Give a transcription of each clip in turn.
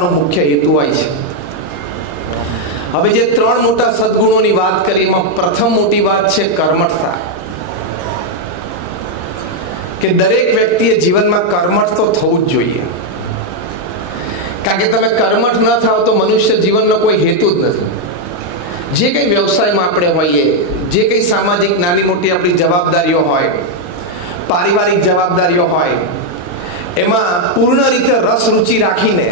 આપવાનો મુખ્ય હેતુ હોય છે. હવે જે 3 મોટા સદગુણોની વાત કરી એમાં પ્રથમ મોટી વાત છે કર્મઠતા. કે દરેક વ્યક્તિએ જીવનમાં કર્મઠ તો થવું જ જોઈએ. કારણ કે તમે કર્મઠ ન થાવ તો મનુષ્ય જીવનનો કોઈ હેતુ જ નથી. જે કંઈ વ્યવસાયમાં આપણે હોઈએ, જે કંઈ સામાજિક નાની મોટી આપણી જવાબદારીઓ હોય, પારિવારિક જવાબદારીઓ હોય, એમાં પૂર્ણ રીતે રસ રુચિ રાખીને,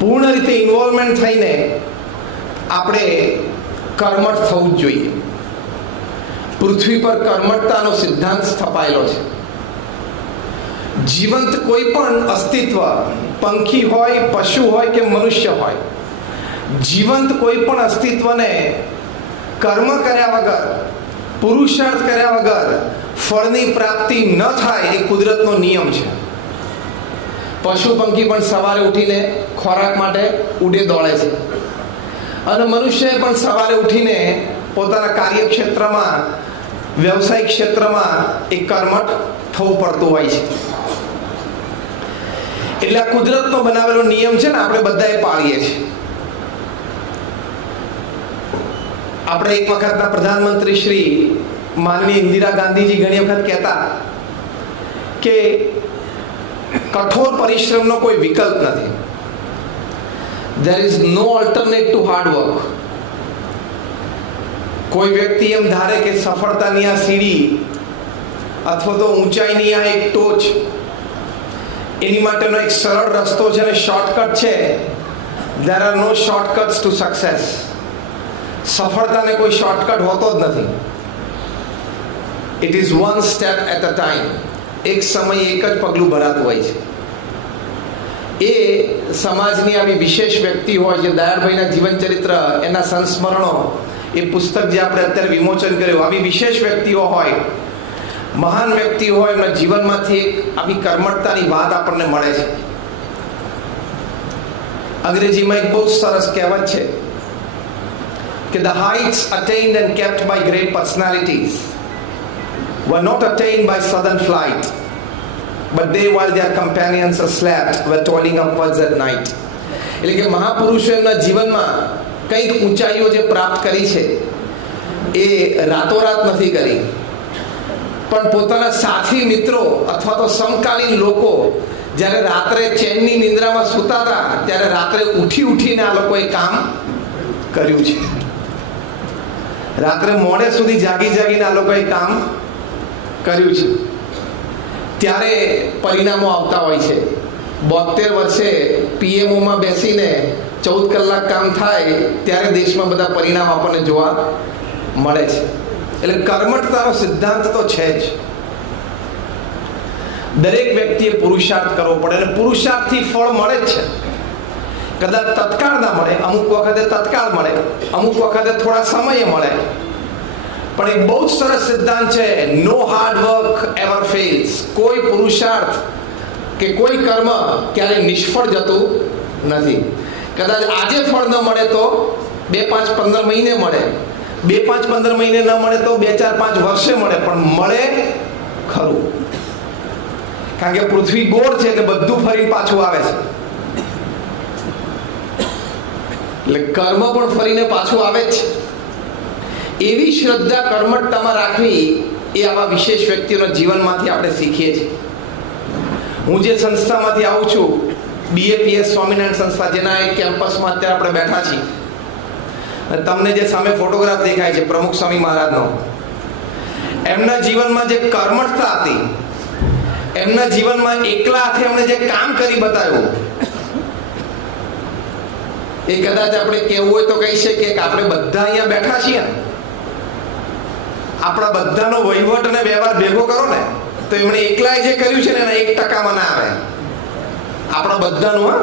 પૂર્ણ રીતે ઇન્વોલ્વમેન્ટ થઈને આપણે કર્મઠ થવું જ જોઈએ. પૃથ્વી પર કર્મઠતાનો સિદ્ધાંત સ્થપાયેલો છે. જીવંત કોઈ પણ અસ્તિત્વ, પંખી હોય, પશુ હોય કે મનુષ્ય હોય, જીવંત કોઈ પણ અસ્તિત્વને કર્મ કર્યા વગર, પુરુષાર્થ કર્યા વગર ફળની પ્રાપ્તિ ન થાય એ કુદરતનો નિયમ છે. પશુ પંખી પણ સવારે ઉઠીને ખોરાક માટે ઉડે દોડે છે, અને મનુષ્યએ પણ સવારે ઉઠીને પોતાના કાર્યક્ષેત્રમાં, વ્યવસાયિક ક્ષેત્રમાં એક કર્મઠ થવું પડતું હોય છે. એટલે આ કુદરતનો બનાવેલો નિયમ છે ને, આપણે બધાએ પાળીએ છીએ. આપણે એક વખતના પ્રધાનમંત્રી શ્રી માનનીય ઇન્દિરા ગાંધીજી ઘણી વખત કહેતા કે કઠોર પરિશ્રમનો કોઈ વિકલ્પ નથી. There is no alternate to hard work. કોઈ વ્યક્તિ એમ ધારે કે સફળતાની આ સીડી અથવા તો ઊંચાઈની આ એક ટોચ, એની માટેનો એક સરળ રસ્તો છે અને શોર્ટકટ છે. There are no shortcuts to success. સફળતાને કોઈ શોર્ટકટ હોતો જ નથી. It is one step at a time. એક સમયે એક જ પગલું ભરાતું હોય છે. એ સમાજની આવી વિશેષ વ્યક્તિ હોય છે, દયાળભાઈના જીવન ચરિત્ર, એના સંસ્મરણો, એ પુસ્તક જે આપણે અત્યારે વિમોચન કર્યું, આવી વિશેષ વ્યક્તિઓ હોય, મહાન વ્યક્તિઓ હોય, એમના જીવનમાંથી એક આવી કર્મઠતાની વાત આપણને મળે છે. અંગ્રેજીમાં એક બહુ સરસ કહેવત છે કે the heights attained and kept by great personalities were not attained by sudden flight, but they, while their companions slept, were toiling upwards at night. એટલે કે મહાપુરુષો એમના જીવનમાં કંઈક ઊંચાઈઓ જે પ્રાપ્ત કરી છે એ રાતોરાત નથી કરી, પણ પોતાના સાથી મિત્રો અથવા તો સમકાલીન લોકો જ્યારે રાત્રે ચેનની નિંદ્રામાં સૂતા હતા ત્યારે રાત્રે ઉઠીને આ લોકોએ કામ કર્યું છે. રાત્રે મોડે સુધી જાગીને આ લોકોએ કામ કર્યું છે. ત્યારે પરિણામો આવતા હોય છે. 72 વર્ષે પીએમઓમાં બેસીને 14 કલાક કામ થાય ત્યારે દેશમાં બધા પરિણામ આપણને જોવા મળે છે. એટલે કર્મઠતાનો સિદ્ધાંત તો છે જ. દરેક વ્યક્તિએ પુરુષાર્થ કરવો પડે, અને પુરુષાર્થથી ફળ મળે જ છે. કદાચ તત્કાળ ના મળે, અમુક વખતે તત્કાળ મળે, અમુક વખતે થોડા સમયે મળે, પણ એક બહુ જ સરસ સિદ્ધાંત છે, નો હાર્ડ વર્ક એવર ફેલ્સ. કોઈ પુરુષાર્થ કે કોઈ કર્મ ક્યારે નિષ્ફળ જતું નથી. કદાચ આજે ફળ ન મળે તો 2, 5, 15 મહિને મળે, 2, 5, 15 મહિને ન મળે તો 2, 4, 5 વર્ષે મળે, પણ મળે ખરું. કારણ કે પૃથ્વી ગોળ છે એટલે બધું ફરી પાછું આવે છે. એટલે કર્મ પણ ફરીને પાછું આવે જ છે. એવી શ્રદ્ધા કર્મઠતામાં રાખવી એ આવા વિશેષ વ્યક્તિઓના જીવનમાંથી આપણે શીખીએ છીએ. હું જે સંસ્થામાંથી આવું છું, BAPS સ્વામિનારાયણ સંસ્થા, જેના એક કેમ્પસમાં અત્યારે આપણે બેઠા છીએ, તમને જે સામે ફોટોગ્રાફ દેખાય છે પ્રમુખ સ્વામી મહારાજનો, એમના જીવનમાં જે કર્મઠતા હતી, એમના જીવનમાં એકલા હાથે એમણે જે કામ કરી બતાવ્યું, એ કદાચ આપણે કહેવું હોય તો કહી શકીએ કે આપણે બધા અહીંયા બેઠા છીએ ને, આપણા બધાનો વહીવટ અને વ્યવહાર ભેગો કરો ને તો એમણે એકલાએ જે કર્યું છે ને એના 1% ના આવે. આપણા બધાનું,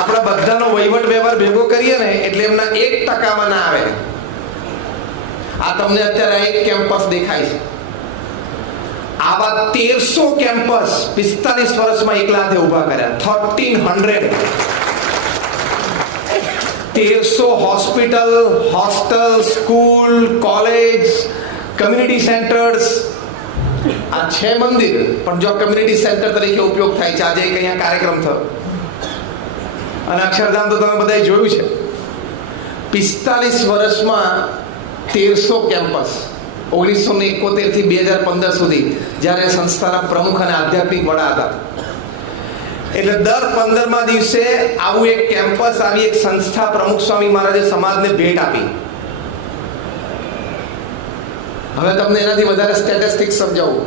આપણા બધાનો વહીવટ વ્યવહાર ભેગો કરીએ ને એટલે એમના 1% ના આવે. આ તમને અત્યારે એક કેમ્પસ દેખાય છે. આવા 1300 કેમ્પસ 45 વર્ષમાં એકલા હાથે ઉભા કર્યા. 1300 hospital, hostel, school, college, community centres, આ છે મંદિર, પણ જો કમ્યુનિટી સેન્ટર તરીકે ઉપયોગ થાય છે. આજે એક અહીંયા કાર્યક્રમ થયો અને અક્ષરધામ તો તમે બધાએ જોયું છે. 45 વર્ષમાં 1300 કેમ્પસ, 1971 થી 2015 સુધી જ્યારે સંસ્થાના પ્રમુખ અને આધ્યાત્મિક વડા હતા. એટલે દર 15મા દિવસે આવું એક કેમ્પસ, આવી એક સંસ્થા પ્રમુખ સ્વામી મહારાજે સમાજને ભેટ આપી. હવે તમને એનાથી વધારે સ્ટેટિસ્ટિક્સ સમજાવું.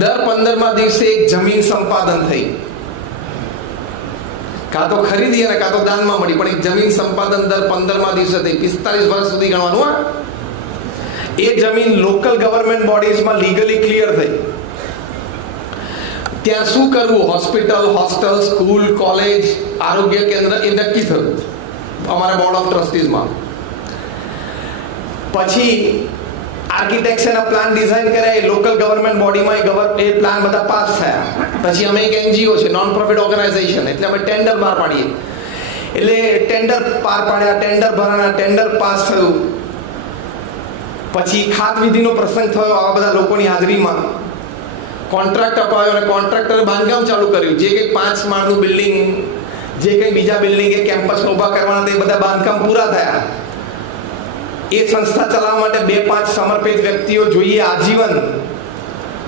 દર 15મા દિવસે એક જમીન સંપાદન થઈ, કાં તો ખરીદી અને કાં તો દાનમાં મળી, પણ એક જમીન સંપાદન દર 15મા દિવસે થઈ. 45 વર્ષ સુધી ગણવાનું. એ જમીન લોકલ ગવર્મેન્ટ બોડીઝમાં લીગલી ક્લિયર થઈ. ત્યાં શું કરવું, હોસ્પિટલ, હોસ્ટેલ, સ્કૂલ, કોલેજ, આરોગ્ય કેન્દ્ર, એ નક્કી થયું અમારા બોર્ડ ઓફ ટ્રસ્ટીઝમાં. પછી આર્કિટેક્ચરના પ્લાન ડિઝાઇન કર્યા, એ લોકલ ગવર્મેન્ટ બોડીમાં એ પ્લાન બધા પાસ થયા. પછી અમે એક NGO છે, નોન પ્રોફિટ ઓર્ગેનાઇઝેશન, એટલે અમે ટેન્ડર બહાર પાડીએ. એટલે ટેન્ડર પાર પાડ્યા, ટેન્ડર ભરાણા, ટેન્ડર પાસ થયું. પછી ખાત વિધિનો પ્રસંગ થયો આવા બધા લોકોની હાજરીમાં. કોન્ટ્રાક્ટ અપાયો અને કોન્ટ્રાક્ટરે બાંધકામ ચાલુ કર્યું. જે કંઈ 5 માળનું બિલ્ડિંગ, જે કંઈ બીજા બિલ્ડિંગ એ કેમ્પસમાં ઊભા કરવાના, તે બધા બાંધકામ પૂરા થયા. એ સંસ્થા ચલાવવા માટે 2-5 સમર્પિત વ્યક્તિઓ જોઈએ, આજીવન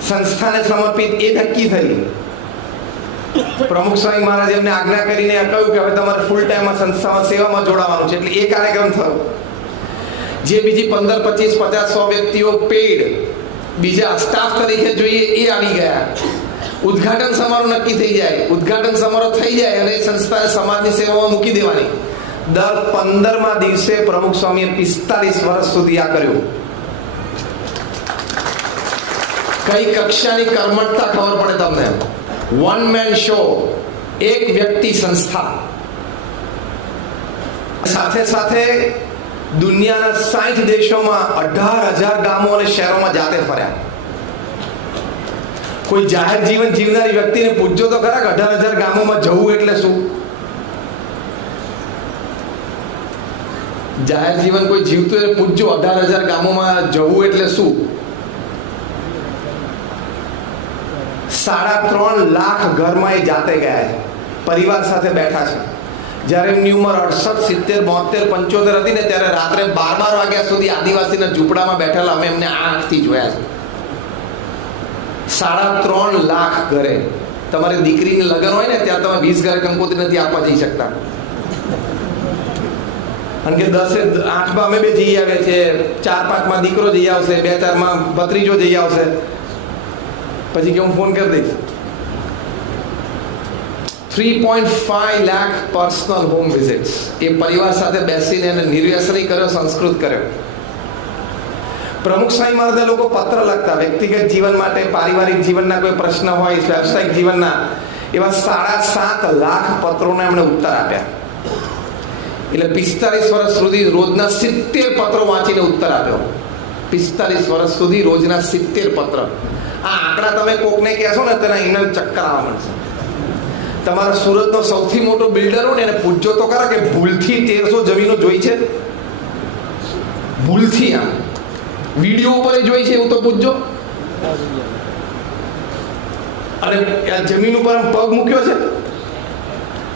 સંસ્થાને સમર્પિત, એ નક્કી થઈ. પ્રમુખ સ્વામી મહારાજ એમને આજ્ઞા કરીને કહ્યું કે હવે તમારે ફૂલ ટાઈમ આ સંસ્થામાં સેવામાં જોડાવાનું છે. એટલે એ કાર્યક્રમ થયો. જે બીજી 15, 25, 50, 100 વ્યક્તિઓ પેડ બીજા સ્ટાફ તરીકે જોઈએ, એ આવી ગયા. ઉદ્ઘાટન સમારોહ નક્કી થઈ જાય. ઉદ્ઘાટન સમારોહ થઈ જાય અને સંસ્થાને સમાજની સેવામાં મૂકી દેવાની. દર 15મા દિવસે પ્રમુખ સ્વામીએ 45 વર્ષ સુધી આ કર્યું. કઈ કક્ષાની કર્મઠતા ખબર પડે તમને. વન મેન શો, એક વ્યક્તિ સંસ્થા. સાથે સાથે દુનિયાના 60 દેશોમાં 18,000 ગામો અને શહેરોમાં જાતે ફર્યા. કોઈ જાહેર જીવન જીવનારી વ્યક્તિને પૂછજો તો ખરા કે 18,000 ગામોમાં જવું એટલે શું? જાહેર જીવન કોઈ જીવતું એને પૂછજો, 18,000 ગામોમાં જવું એટલે શું? 3.5 લાખ ઘરમાં એ જાતે ગયા છે, પરિવાર સાથે બેઠા છે. જ્યારે એમની ઉંમર 68, 70, 72, 75 હતી ને, ત્યારે રાત્રે 12 વાગ્યા સુધી આદિવાસીના ઝૂંપડામાં બેઠેલા અમે એમને આંખથી જોયા છે. 3.5 લાખ ઘરે. તમારી દીકરીને લગ્ન હોય ને ત્યાં તમે 20 ઘરે કંકોત્રી નથી આપવા જઈ શકતા. કારણ કે 8માં અમે 2 જઈ આવ્યા છે, 4-5માં દીકરો જઈ આવશે, 2-4માં ભત્રીજો જઈ આવશે. પછી કે હું ફોન કરી દઈશ. 3.5 લાખ પર્સનલ હોમ વિઝિટ્સ. એ પરિવાર સાથે બેસીને એને નિર્વ્યસની કર્યો, સંસ્કૃત કર્યો. પ્રમુખ સ્વામી મહારાજે લોકો પત્ર લખતા, વ્યક્તિગત જીવન માટે, પારિવારિક જીવનના કોઈ પ્રશ્ન હોય, વ્યવસાયિક જીવનના, એવા 7.5 લાખ પત્રોને એમણે ઉત્તર આપ્યા. એટલે 45 વર્ષ સુધી રોજના 70 પત્રો વાંચીને ઉત્તર આપ્યો. 45 વર્ષ સુધી રોજના 70 પત્ર. આ આંકડા તમે કોકને કહેશો ને તેના ઈમેલ ચક્કર આવવા મળશે. તમારા સુરતનો સૌથી મોટો બિલ્ડર હોય ને એને પૂછજો તો ખરા કે ભૂલથી 1300 જમીનો જોઈ છે? ભૂલથી, આમ વિડીયો ઉપર જોઈ છે એવું તો પૂછજો. અને આ જમીન ઉપર આમ પગ મૂક્યો છે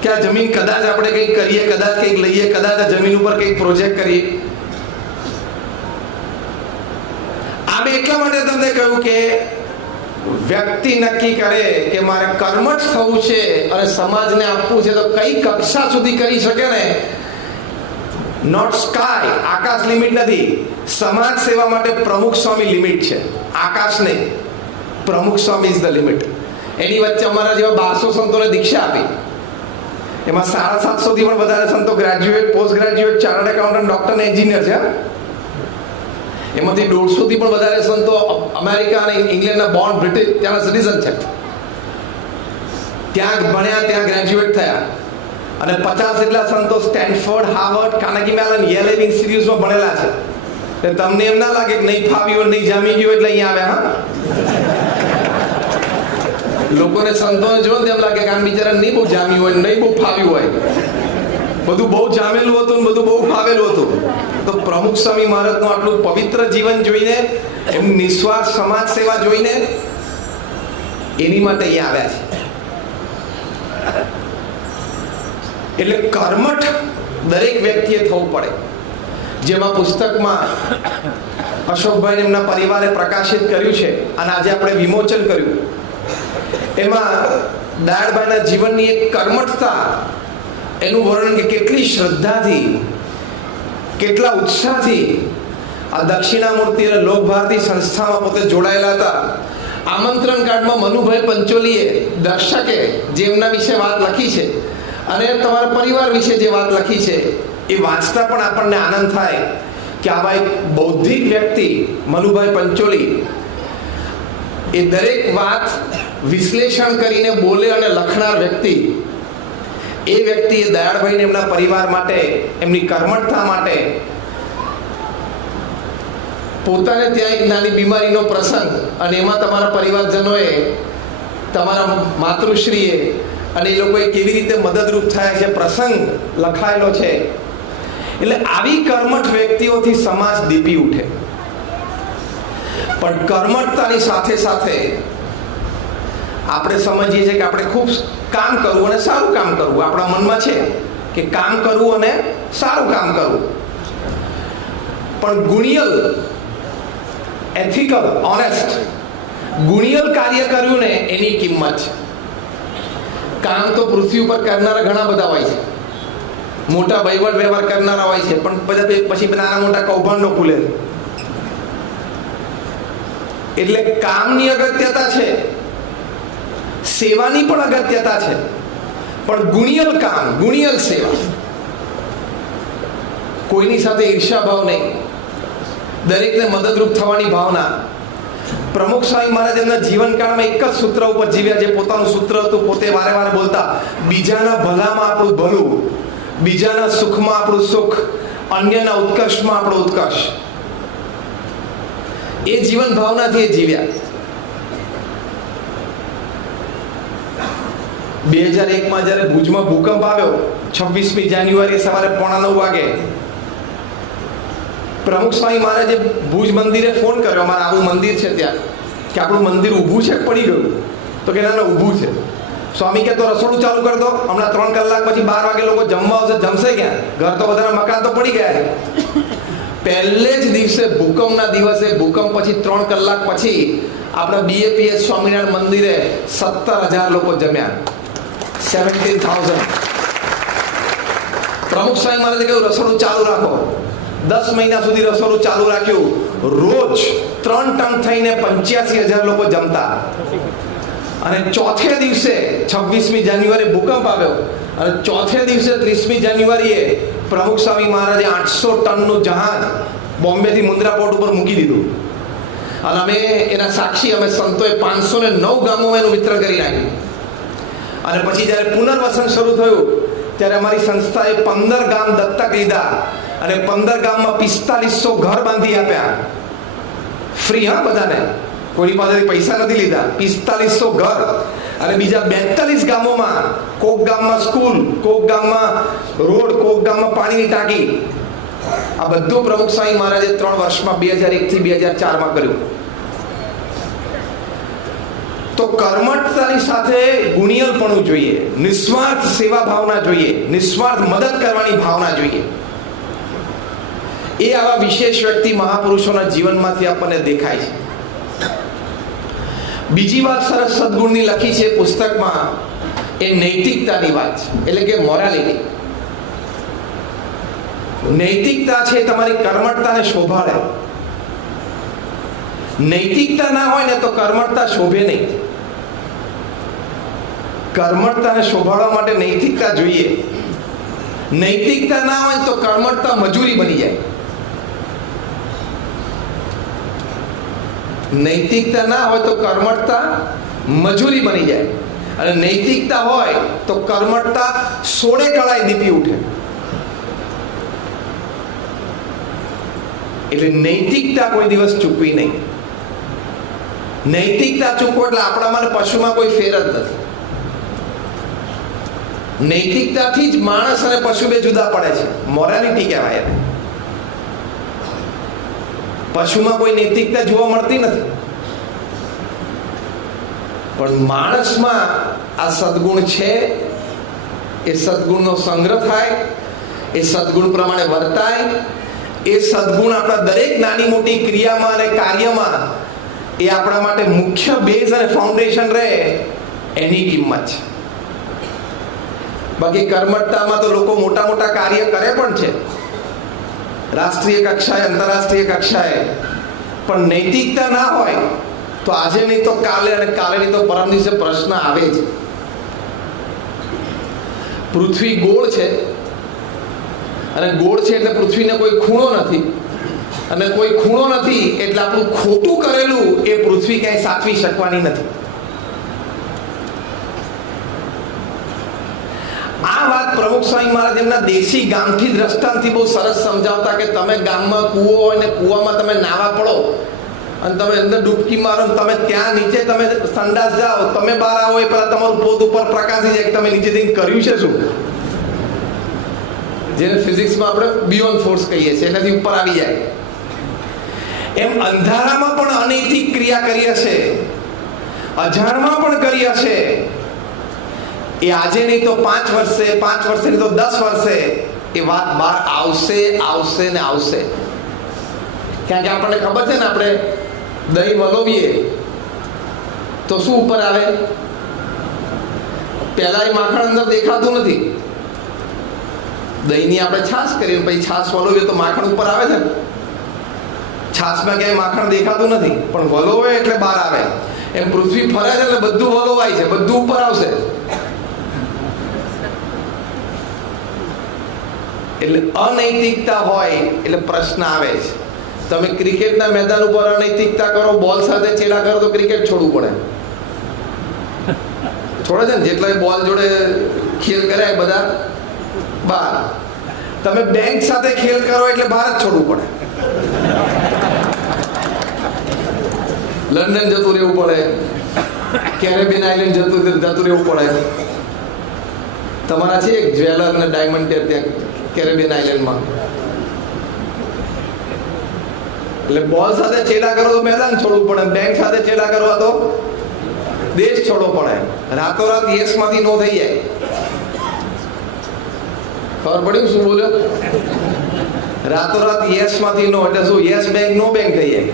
કે આ જમીન કદાચ આપણે કંઈક કરીએ, કદાચ કંઈક લઈએ, કદાચ આ જમીન ઉપર કંઈક પ્રોજેક્ટ કરીએ. આ બે એટલા માટે તમને કહ્યું કે વ્યક્તિ નક્કી કરે કે મારે કર્મઠ થવું છે અને સમાજને આપવું છે, તો કઈ કક્ષા સુધી કરી શકે ને. નોટ સ્કાય, આકાશ લિમિટ નથી. સમાજ સેવા માટે પ્રમુખ સ્વામી લિમિટ છે, આકાશ નહીં. પ્રમુખ સ્વામી ઇઝ ધ લિમિટ. એની વચ્ચે અમારા જેવા 1200 સંતોને દીક્ષા આપી. એમાં 750 થી પણ વધારે સંતો graduate, post graduate, chartered accountant, doctor ને એન્જિનિયર છે. એમાંથી 150 થી પણ વધારે સંતો અમેરિકા અને ઇંગ્લેન્ડના બોર્ન, બ્રિટિશ ત્યાંના સિટીઝન છે. ત્યાં ભણ્યા, ત્યાં ગ્રેજ્યુએટ થયા. અને 50 જેટલા સંતો Stanford, Harvard, Carnegie Mellon, Yale ઇન્સ્ટિટ્યૂટમાં ભણેલા છે. તમને એમ ના લાગે કે નહીં ફાવ્યું, નહીં જામી ગયું એટલે અહીંયા આવ્યા. હા, લોકોને સંતોને જો એમ લાગે કે આમ બિચારા નહીં બહુ જામ્યું હોય, નહીં બહુ ફાવ્યું હોય, બધું બહુ જામેલું હતું ને બધું બહુ ફાવેલું હતું. તો પ્રમુખ સ્વામી મહારાજનું આટલું પવિત્ર જીવન જોઈને, એમની નિસ્વાર્થ સમાજ સેવા જોઈને એની માટે અહીંયા આવ્યા છે. એટલે કર્મઠ દરેક વ્યક્તિએ થવું પડે. જેમાં પુસ્તકમાં અશોકભાઈ એમના પરિવારે પ્રકાશિત કર્યું છે અને આજે આપણે વિમોચન કર્યું, એમાં દયાળભાઈના જીવનની એક કર્મઠતા, એનું વર્ણન કે કેટલી શ્રદ્ધાથી, કેટલા ઉત્સાહથી આ દક્ષિણામૂર્તિ અને લોકભારતી સંસ્થામાં પોતે જોડાયેલા હતા. આમંત્રણ કાર્ડમાં મનુભાઈ પંચોલીએ, દર્શકે જે એમના વિશે વાત લખી છે અને તમારા પરિવાર વિશે જે વાત લખી છે, એ વાંચતા પણ આપણને આનંદ થાય કે આવા એક બૌદ્ધિક વ્યક્તિ મનુભાઈ પંચોલી એ દરેક વાત વિશ્લેષણ કરીને બોલે અને લખનાર વ્યક્તિ, એ વ્યક્તિએ દયાળભાઈને એમના પરિવાર માટે, એમની કર્મઠતા માટે, પોતાને ત્યાં એક નાની બીમારીનો પ્રસંગ અને એમાં તમારા પરિવારજનોએ, તમારા માતૃશ્રીએ અને એ લોકોએ કેવી રીતે મદદરૂપ થયા છે, પ્રસંગ લખાયેલો છે. એટલે આવી કર્મઠ વ્યક્તિઓથી સમાજ દીપી ઉઠે. પણ કર્મઠતાની સાથે સાથે આપણે સમજીએ છીએ કે આપણે ખૂબ કામ કરવું અને સારું કામ કરવું. આપણા મનમાં છે કે કામ કરવું અને સારું કામ કરવું. પણ ગુણિયલ, એથિકલ, ઓનેસ્ટ, ગુણિયલ કાર્ય કર્યું ને એની કિંમત છે. કામ તો પૃથ્વી ઉપર કરનારા ઘણા બધા હોય છે, મોટા વહીવટ વ્યવહાર કરનારા હોય છે, પણ બધા પછી નાના મોટા કૌભાંડો ખુલે. એટલે કામની અગત્યતા છે, સેવાની પણ અગત્યતા છે, પણ ગુણિયલ કામ, ગુણિયલ સેવા, કોઈની સાથે ઈર્ષ્યા ભાવ નહીં, દરેકને મદદરૂપ થવાની ભાવના. પ્રમુખ સ્વામી મહારાજ એમના જીવનકાળમાં એક જ સૂત્ર ઉપર જીવ્યા, જે પોતાનું સૂત્ર હતું, પોતે વારે વારે બોલતા, બીજાના ભલામાં આપણું ભલું, બીજાના સુખમાં આપણું સુખ, અન્યના ઉત્કર્ષમાં આપણો ઉત્કર્ષ. એ જીવન ભાવનાથી એ જીવ્યા. 2001માં જ્યારે ભુજમાં ભૂકંપ આવ્યો, 26મી જાન્યુઆરી સવારે 8:45 વાગે, પ્રમુખ સ્વામી મહારાજે ભુજ મંદિરે ફોન કર્યો, અમારે આવું મંદિર છે ત્યાં, કે આપણું મંદિર ઊભું છે પડી ગયું? તો કે ના, ઊભું છે. સ્વામી કે તો રસોડું ચાલુ કરી દો, હમણાં 3 કલાક પછી 12 વાગે લોકો જમવા આવશે, જમશે ક્યાં? ઘર તો બધાના મકાન તો પડી ગયા છે. પહેલે જ દિવસે, ભૂકંપના દિવસે, ભૂકંપ પછી 3 કલાક પછી આપણા BAPS સ્વામિનારાયણ મંદિરે 17,000 લોકો જમ્યા. 17,000. પ્રમુખ સ્વામી મહારાજે કહ્યું રસોડું ચાલુ રાખો. 10 મહિના સુધી રસોડું ચાલુ રાખ્યું. રોજ 3 ટન થઈને 85,000 લોકો જમતા. અને ચોથે દિવસે 26મી જાન્યુઆરી ભૂકંપ આવ્યો અને ચોથે દિવસે 30મી જાન્યુઆરીએ પ્રમુખ સ્વામી મહારાજે 800 ટનનું જહાજ બોમ્બેથી મુન્દ્રા પોર્ટ ઉપર મૂકી દીધું. અને અમે એના સાક્ષી, અમે સંતોએ 509 ગામોમાં એનું વિતરણ કરી નાખ્યું. અને પછી જ્યારે પુનર્વસન શરૂ થયું ત્યારે અમારી સંસ્થાએ 15 ગામ દત્તક લીધા અને 15 ગામમાં 4500 ઘર બાંધી આપ્યા. ફ્રી, હા, બધાને, કોઈની પાસેથી પૈસા નથી લીધા. 4500 ઘર. અને બીજા 42 ગામોમાં, કોક ગામમાં સ્કૂલ, કોક ગામમાં રોડ, કોક ગામમાં પાણીની ટાંકી. આ બધું પ્રમુખ સ્વામી મહારાજે 3 વર્ષમાં 2001 થી 2004માં કર્યું. તો કર્મઠતાની સાથે ગુણિયલપણું જોઈએ, નિસ્વાર્થ સેવા ભાવના જોઈએ, નિસ્વાર્થ મદદ કરવાની ભાવના જોઈએ. એ આવા વિશેષ વ્યક્તિ, મહાપુરુષોના જીવનમાંથી આપણને દેખાય છે. બીજી વાત સરસ સદગુણની લખી છે પુસ્તકમાં, એ નૈતિકતાની વાત છે, એટલે કે મોરાલિટી. નૈતિકતા છે તમારી કર્મઠતાને શોભાડે. નૈતિકતા ના હોય ને તો કર્મઠતા શોભે નહીં. કર્મઠતાને શોભાડવા માટે નૈતિકતા જોઈએ. નૈતિકતા ના હોય તો કર્મઠતા મજૂરી બની જાય. નૈતિકતા ના હોય તો કર્મઠતા મજૂરી બની જાય. અને નૈતિકતા હોય તો કર્મઠતા સોળે કળાએ દીપી ઉઠે. એટલે નૈતિકતા કોઈ દિવસ ચૂકવી નહીં. નૈતિકતા ચૂકવો એટલે આપણામાં પશુમાં કોઈ ફેર જ નથી. નૈતિકતાથી જ માણસ અને પશુ બે જુદા પડે છે. મોરાલિટી કહેવાય એને. પશુમાં કોઈ નૈતિકતા જોવા મળતી નથી, પણ માણસમાં આ સદગુણ છે. એ સદગુણનો સંગ્રહ થાય, એ સદગુણ પ્રમાણે વર્તાય, એ સદગુણ આપણા દરેક નાની મોટી ક્રિયામાં અને કાર્યમાં એ આપણા માટે મુખ્ય બેઝ અને ફાઉન્ડેશન રહે, એની કિંમત છે. બાકી કર્મઠતામાં તો લોકો મોટા મોટા કાર્ય કરે પણ છે, રાષ્ટ્રીય કક્ષાએ, આંતરરાષ્ટ્રીય કક્ષાએ, પણ નૈતિકતા ના હોય તો આજે નહીં તો કાલે, અને કાલે નહીં તો પરમ દિવસે પ્રશ્ન આવે જ. પૃથ્વી ગોળ છે, અને ગોળ છે એટલે પૃથ્વીને કોઈ ખૂણો નથી, અને કોઈ ખૂણો નથી એટલે આપણું ખોટું કરેલું એ પૃથ્વી ક્યાંય સાચવી શકવાની નથી. આ વાત પ્રમુખ સ્વામી મહારાજ એમના દેશી ગામથી દ્રષ્ટાંતથી બહુ સરસ સમજાવતા કે તમે ગામમાં કૂવો હોય ને કૂવામાં તમે નાવા પડો અને તમે અંદર ડૂબકી મારો, તમે ત્યાં નીચે તમે સંડાસ જાઓ, તમે બહાર આવો એ પહેલા તમારું પોત ઉપર પ્રકાશી જાય કે તમે નીચે જઈને કર્યું છે શું, જેને ફિઝિક્સમાં આપણે બિયોન્ડ ફોર્સ કહીએ છીએ, એનાથી ઉપર આવી જાય. એમ અંધારામાં પણ અનૈતિક ક્રિયા કરી હશે, અજાણમાં પણ કરી હશે. એ આજે નહીં તો 5 વર્ષે, 5 વર્ષે નહીં તો 10 વર્ષે એ વાત બહાર આવશે, આવશે ને આવશે. કારણ કે આપણને ખબર છે ને, આપણે દહીં વલોવીએ તો શું ઉપર આવે? પહેલા એ માખણ અંદર દેખાતું નથી. દહીંની આપણે છાશ કરીએ, પછી છાશ વલોવીએ તો માખણ ઉપર આવે છે. છાશમાં ક્યાંય માખણ દેખાતું નથી, પણ વલોવે એટલે બહાર આવે. એમ પૃથ્વી ફરે છે એટલે બધું વલોવાય છે, બધું ઉપર આવશે. એટલે અનૈતિકતા હોય એટલે પ્રશ્ન આવે છે. તમે ક્રિકેટના મેદાન ઉપર અનૈતિકતા કરો, બોલ સાથે ચેડા કરો તો ક્રિકેટ છોડવું પડે. છોડે છે ને, જેટલા બોલ જોડે ખેલ કરાય બધા બહાર. તમે બેંક સાથે ખેલ કરો એટલે બહાર જ છોડવું પડે. લંડન જતું રહેવું પડે, કેરેબિયન આઇલેન્ડ જતું રહેવું પડે. તમારા છે એક જ્વેલર ને ડાયમંડ ત્યાં કેરેબિયન આઇલેન્ડમાં. એટલે બોલ સાથે ચેડા કરો તો મેદાન છોડવું પડે, બેંક સાથે ચેડા કરવા તો દેશ છોડવો પડે. રાતોરાત યસ માંથી નો થઈ જાય. ખબર પડી શું બોલ્યો? રાતોરાત યસ માંથી નો એટલે શું? યસ બેંક નો બેંક થઈ જાય.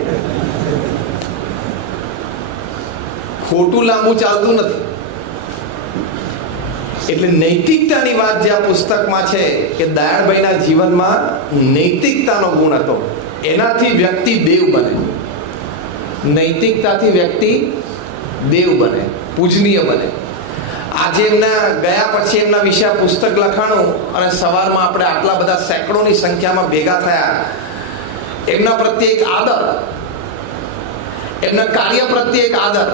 ખોટું લાંબુ ચાલતું નથી. એટલે નૈતિકતાની વાત જે આ પુસ્તકમાં છે કે દયાળભાઈના જીવનમાં નૈતિકતાનો ગુણ હતો, એનાથી વ્યક્તિ દેવ બને. નૈતિકતાથી વ્યક્તિ દેવ બને, પૂજનીય બને. આજે એમના ગયા પછી એમના વિશે પુસ્તક લખાણું અને સવારમાં આપણે આટલા બધા સેંકડોની સંખ્યામાં ભેગા થયા. એમના પ્રત્યે એક આદર, એમના કાર્ય પ્રત્યે એક આદર,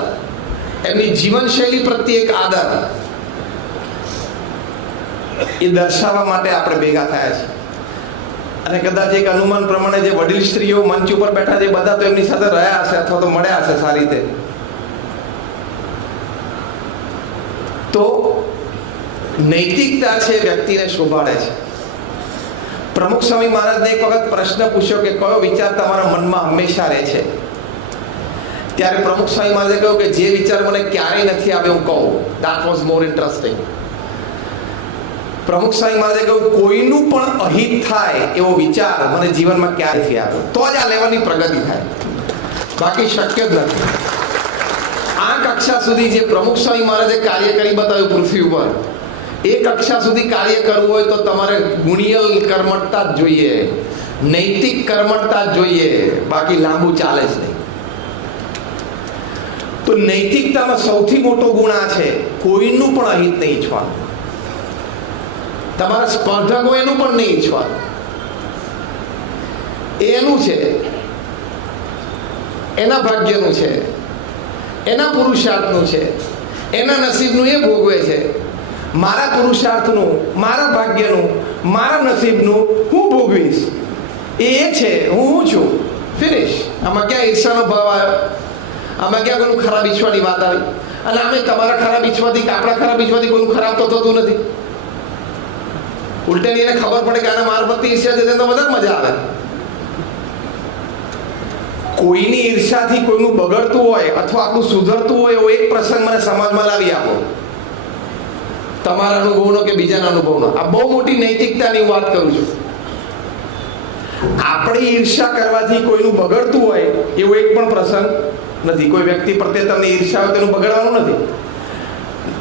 એમની જીવનશૈલી પ્રત્યે એક આદર, એ દર્શાવવા માટે આપણે ભેગા થયા છીએ. અને કદાચ એક અનુમાન પ્રમાણે જે વડીલ સ્ત્રીઓ મંચ ઉપર બેઠા છે બધા તો એમની સાથે રહ્યા હશે અથવા તો મળ્યા હશે સારી રીતે. તો નૈતિકતા છે વ્યક્તિને શોભાડે છે. પ્રમુખ સ્વામી મહારાજને એક વખત પ્રશ્ન પૂછ્યો કે કયો વિચાર તમારા મનમાં હંમેશા રહે છે? ત્યારે પ્રમુખ સ્વામી મહારાજે કહ્યું કે જે વિચાર મને ક્યારેય નથી આવ્યો હું કહું. that was more interesting. પ્રમુખ સ્વામી મહારાજે કહ્યું કોઈનું પણ અહિત થાય એવો વિચાર મને જીવનમાં ક્યારે નથી આવ્યો. તો જ આ લેવલની પ્રગતિ થાય, બાકી શક્ય જ નથી. આ કક્ષા સુધી જે પ્રમુખ સ્વામી મહારાજે કાર્ય કરી બતાવ્યું પૃથ્વી ઉપર, એ કક્ષા સુધી કાર્ય કરવું હોય તો તમારે ગુણિયલ કર્મઠતા જ જોઈએ, નૈતિક કર્મઠતા જ જોઈએ, બાકી લાંબુ ચાલે જ નહીં. તો નૈતિકતામાં સૌથી મોટો ગુણ આ છે, કોઈનું પણ અહિત નહીં ઈચ્છવાનું. તમારા સ્પર્ધકો એનું પણ નહીં ઈચ્છવાનું. એનું છે, એના ભાગ્યનું છે, એના પુરુષાર્થનું છે, એના નસીબનું એ ભોગવે છે. મારા પુરુષાર્થનું, મારા ભાગ્યનું, મારા નસીબનું હું ભોગવીશ. એ છે, હું છું. ફિનિશ. આમાં ક્યાં ઈર્ષાનો ભાવ આવ્યો? આમાં ક્યાં કોઈનું ખરાબ ઈચ્છવાની વાત આવી? અને આમે તમારા ખરાબ ઈચ્છવાથી કે આપણા ખરાબ ઈચ્છવાથી કોઈનું ખરાબ તો થતું નથી. ઉલટાની એને ખબર પડે કે આના મારફતથી ઈર્ષ્યા છે તો વધારે મજા આવે. કોઈની ઈર્ષ્યાથી કોઈનું બગડતું હોય અથવા આપણું સુધરતું હોય એવો એક પ્રસંગ મને સમાજમાં લાવી આપો, તમારા અનુભવનો કે બીજાના અનુભવનો. આ બહુ મોટી નૈતિકતાની વાત કરું છું. આપણે ઈર્ષ્યા કરવાથી કોઈનું બગડતું હોય એવો એક પણ પ્રસંગ નથી. કોઈ વ્યક્તિ પ્રત્યે તમને ઈર્ષ્યા હોય તેનું બગડવાનું નથી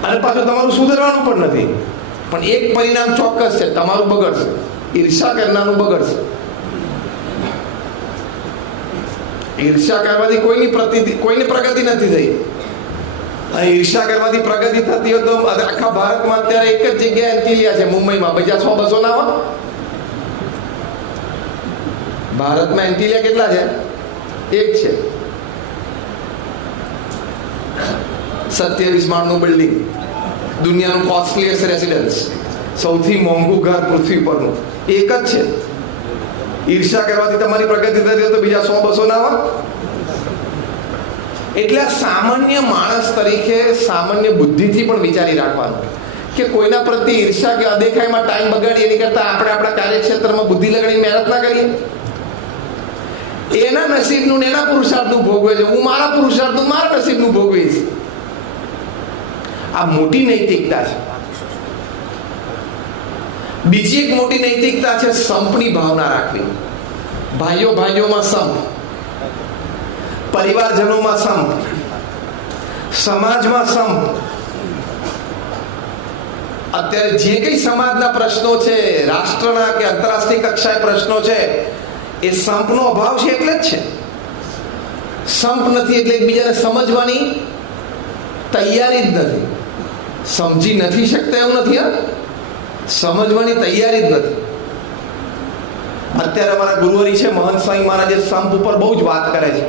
અને પાછું તમારું સુધરવાનું પણ નથી. પણ એક પરિણામ ચોક્કસ છે, તમારું બગડશે, ઈર્ષ્યા કરનારનું બગડશે. ઈર્ષ્યા કરવાથી કોઈની પ્રગતિ નથી થઈ. અને ઈર્ષ્યા કરવાથી પ્રગતિ થતી હોય તો આખા ભારતમાં અત્યારે એક જ જગ્યાએ એન્ટિલિયા છે, મુંબઈમાં. બીજા 100-200 ના હોય. ભારતમાં એન્ટિલિયા કેટલા છે? એક છે. 27 માળનું બિલ્ડિંગ, દુનિયાનું કોસ્ટલીએસ્ટ રેસિડન્સ, સૌથી મોંઘું ઘર પૃથ્વી પરનું એક જ છે. ઈર્ષ્યા કરવાથી તમારી પ્રગતિ થતી હોય તો બીજા 100-200 ના હોય. એટલે સામાન્ય માણસ તરીકે સામાન્ય બુદ્ધિથી પણ વિચારી રાખવાનું કે કોઈના પ્રત્યે ઈર્ષ્યા કે અદેખાઈમાં ટાઈમ બગાડી એની કરતા આપણે આપણા કાર્યક્ષેત્રમાં બુદ્ધિ લગાડી મહેનત ના કરીએ. એના નસીબનું એના પુરુષાર્થનું ભોગવે છે, હું મારા પુરુષાર્થનું મારા નસીબનું ભોગવીશ. આ મોટી નૈતિકતા છે. બીજી એક મોટી નૈતિકતા છે સંપની ભાવના રાખવી. ભાઈઓ ભાઈઓમાં સંપ, પરિવારજનોમાં સંપ, સમાજમાં સંપ. અત્યારે જે કઈ સમાજના પ્રશ્નો છે, રાષ્ટ્રના કે આંતરરાષ્ટ્રીય કક્ષાએ પ્રશ્નો છે, એ સંપનો અભાવ છે એટલે જ છે. સંપ નથી એટલે એકબીજાને સમજવાની તૈયારી જ નથી. સમજી નથી શકતા એવું નથી, સમજવાની તૈયારી જ નથી. અત્યારે અમારા ગુરુવરી છે મહંત સ્વામી મહારાજ સંપ ઉપર બહુ જ વાત કરે છે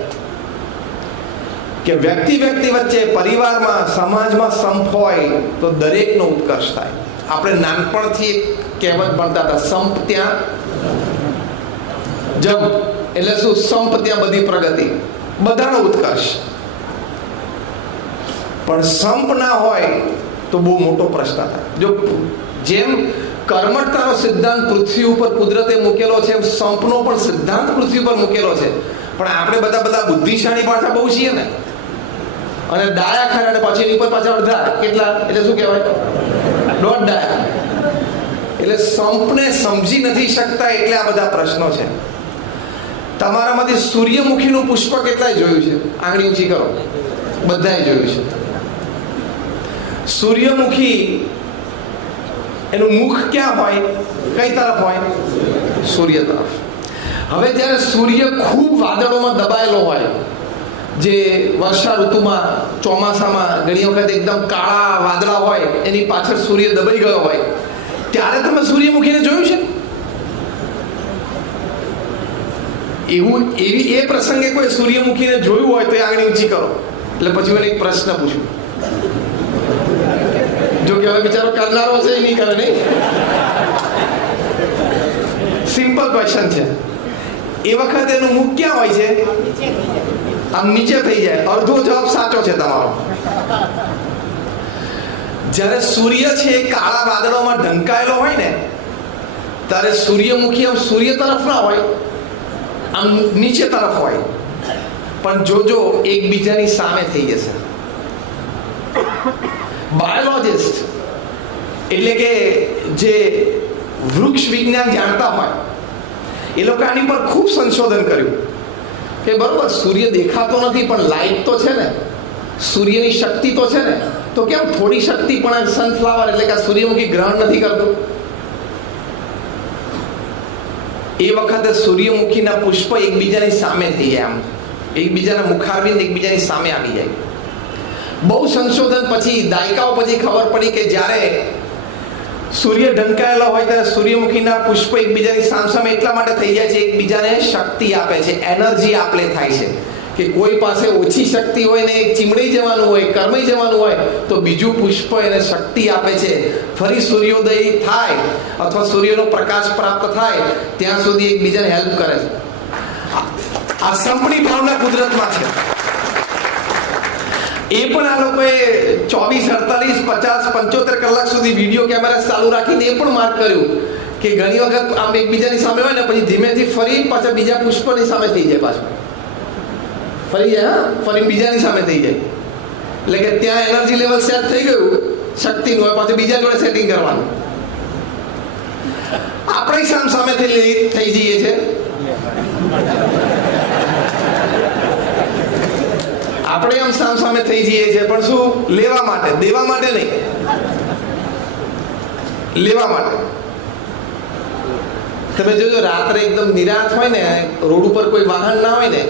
કે વ્યક્તિ વચ્ચે, પરિવારમાં, સમાજમાં સંપ હોય તો દરેકનો ઉત્કર્ષ થાય. આપણે નાનપણથી એક કહેવત ભણતા હતા, સંપ ત્યાં જમ. એટલે શું? સંપ ત્યાં બધી પ્રગતિ, બધાનો ઉત્કર્ષ. પણ સંપ ના હોય તો બહુ મોટો પ્રશ્ન થાય. જો જેમ કર્મઠતાનો સિદ્ધાંત પૃથ્વી ઉપર કુદરતે મૂકેલો છે એમ સંપનો પણ સિદ્ધાંત પૃથ્વી ઉપર મૂકેલો છે. પણ આપણે બધા બુદ્ધિશાળી પાછા બહુ છીએ ને, અને ડાયા ખરા, અને પછી એની ઉપર પાછા અડધા. કેટલા? એટલે શું કહેવાય? દોઢ ડાયા. એટલે સંપને સમજી નથી શકતા એટલે આ બધા પ્રશ્નો છે. તમારામાંથી સૂર્યમુખીનું પુષ્પ કેટલાય જોયું છે? આંગળી ઊંચી કરો. બધાએ જોયું છે. સૂર્યમુખી એનું મુખ ક્યાં હોય? કઈ તરફ હોય? સૂર્ય તરફ. હવે જ્યારે સૂર્ય ખૂબ વાદળોમાં દબાયેલો હોય, જે વર્ષા ઋતુમાં, ચોમાસામાં ઘણી વખત એકદમ કાળા વાદળા હોય, એની પાછળ સૂર્ય દબાઈ ગયો હોય, ત્યારે તમે સૂર્યમુખીને જોયું છે? એ પ્રસંગે કોઈ સૂર્યમુખીને જોયું હોય તો એ આંગળી ઊંચી કરો. એટલે પછી મને એક પ્રશ્ન પૂછું, જો કે હવે બિચારો કરનારો છે, નહીં કરે નહીં. સિમ્પલ ક્વેશ્ચન છે. એ વખતે એનું મુખ ક્યાં હોય છે? આમ નીચે થઈ જાય. અડધો જવાબ સાચો છે તમારો. જ્યારે સૂર્ય છે એ કાળા વાદળોમાં ઢંકાયેલો હોય ને, ત્યારે સૂર્યમુખી આમ સૂર્ય તરફ ના હોય, આમ નીચે તરફ હોય. પણ જોજો એકબીજાની સામે થઈ જશે. બાયોલોજિસ્ટ એટલે કે જે વૃક્ષ વિજ્ઞાન જાણતા હોય એ લોકો આની પર ખૂબ સંશોધન કર્યું કે બરોબર સૂર્ય દેખાતો નથી પણ લાઈટ તો છે ને, સૂર્યની શક્તિ તો છે ને, તો કેમ થોડી શક્તિ પણ સનફ્લાવર એટલે કે સૂર્યમુખી ગ્રહણ નથી કરતું? એ વખતે સૂર્યમુખીના પુષ્પ એકબીજાની સામે થઈ જાય, આમ એકબીજાના મુખારબિંદ એકબીજાની સામે આવી જાય. બહુ સંશોધન પછી, દાયકાઓ પછી ખબર પડી કે જ્યારે સૂર્ય ઢંકાયેલો હોય ત્યારે સૂર્યમુખીના પુષ્પ એકબીજાની સામસામે એટલા માટે થઈ જાય છે, એકબીજાને શક્તિ આપે છે, એનર્જી આપલે થાય છે. કે કોઈ પાસે ઓછી શક્તિ હોય ને ચીમડી જવાનું હોય, કરમાઈ જવાનું હોય, તો બીજું પુષ્પ એને શક્તિ આપે છે. ફરી સૂર્યોદય થાય અથવા સૂર્યનો પ્રકાશ પ્રાપ્ત થાય ત્યાં સુધી એકબીજાને હેલ્પ કરે છે. આ સંપની ભાવના કુદરતમાં છે. એ પણ આ લોકોએ 24, 48, 50, 75 કલાક સુધી વિડીયો કેમેરા ચાલુ રાખીને એ પણ માર્ક કર્યું કે ઘણી વખત આમ એકબીજાની સામે હોય ને પછી ધીમેથી ફરી પાછા બીજા પુષ્પની સામે થઈ જાય, પાછું ફરી જાય, હા ફરી બીજાની સામે થઈ જાય. એટલે કે ત્યાં એનર્જી લેવલ સેટ થઈ ગયું શક્તિનું, હોય પાછું બીજા જોડે સેટિંગ કરવાનું. આપણે સામે થઈ જઈએ છે, આપણે આમ સામે થઈ જઈએ છીએ, પણ શું? લેવા માટે, દેવા માટે નહીં, લેવા માટે. તમે જોજો રાત્રે એકદમ નિરાંત હોય ને, રોડ ઉપર કોઈ વાહન ના હોય ને,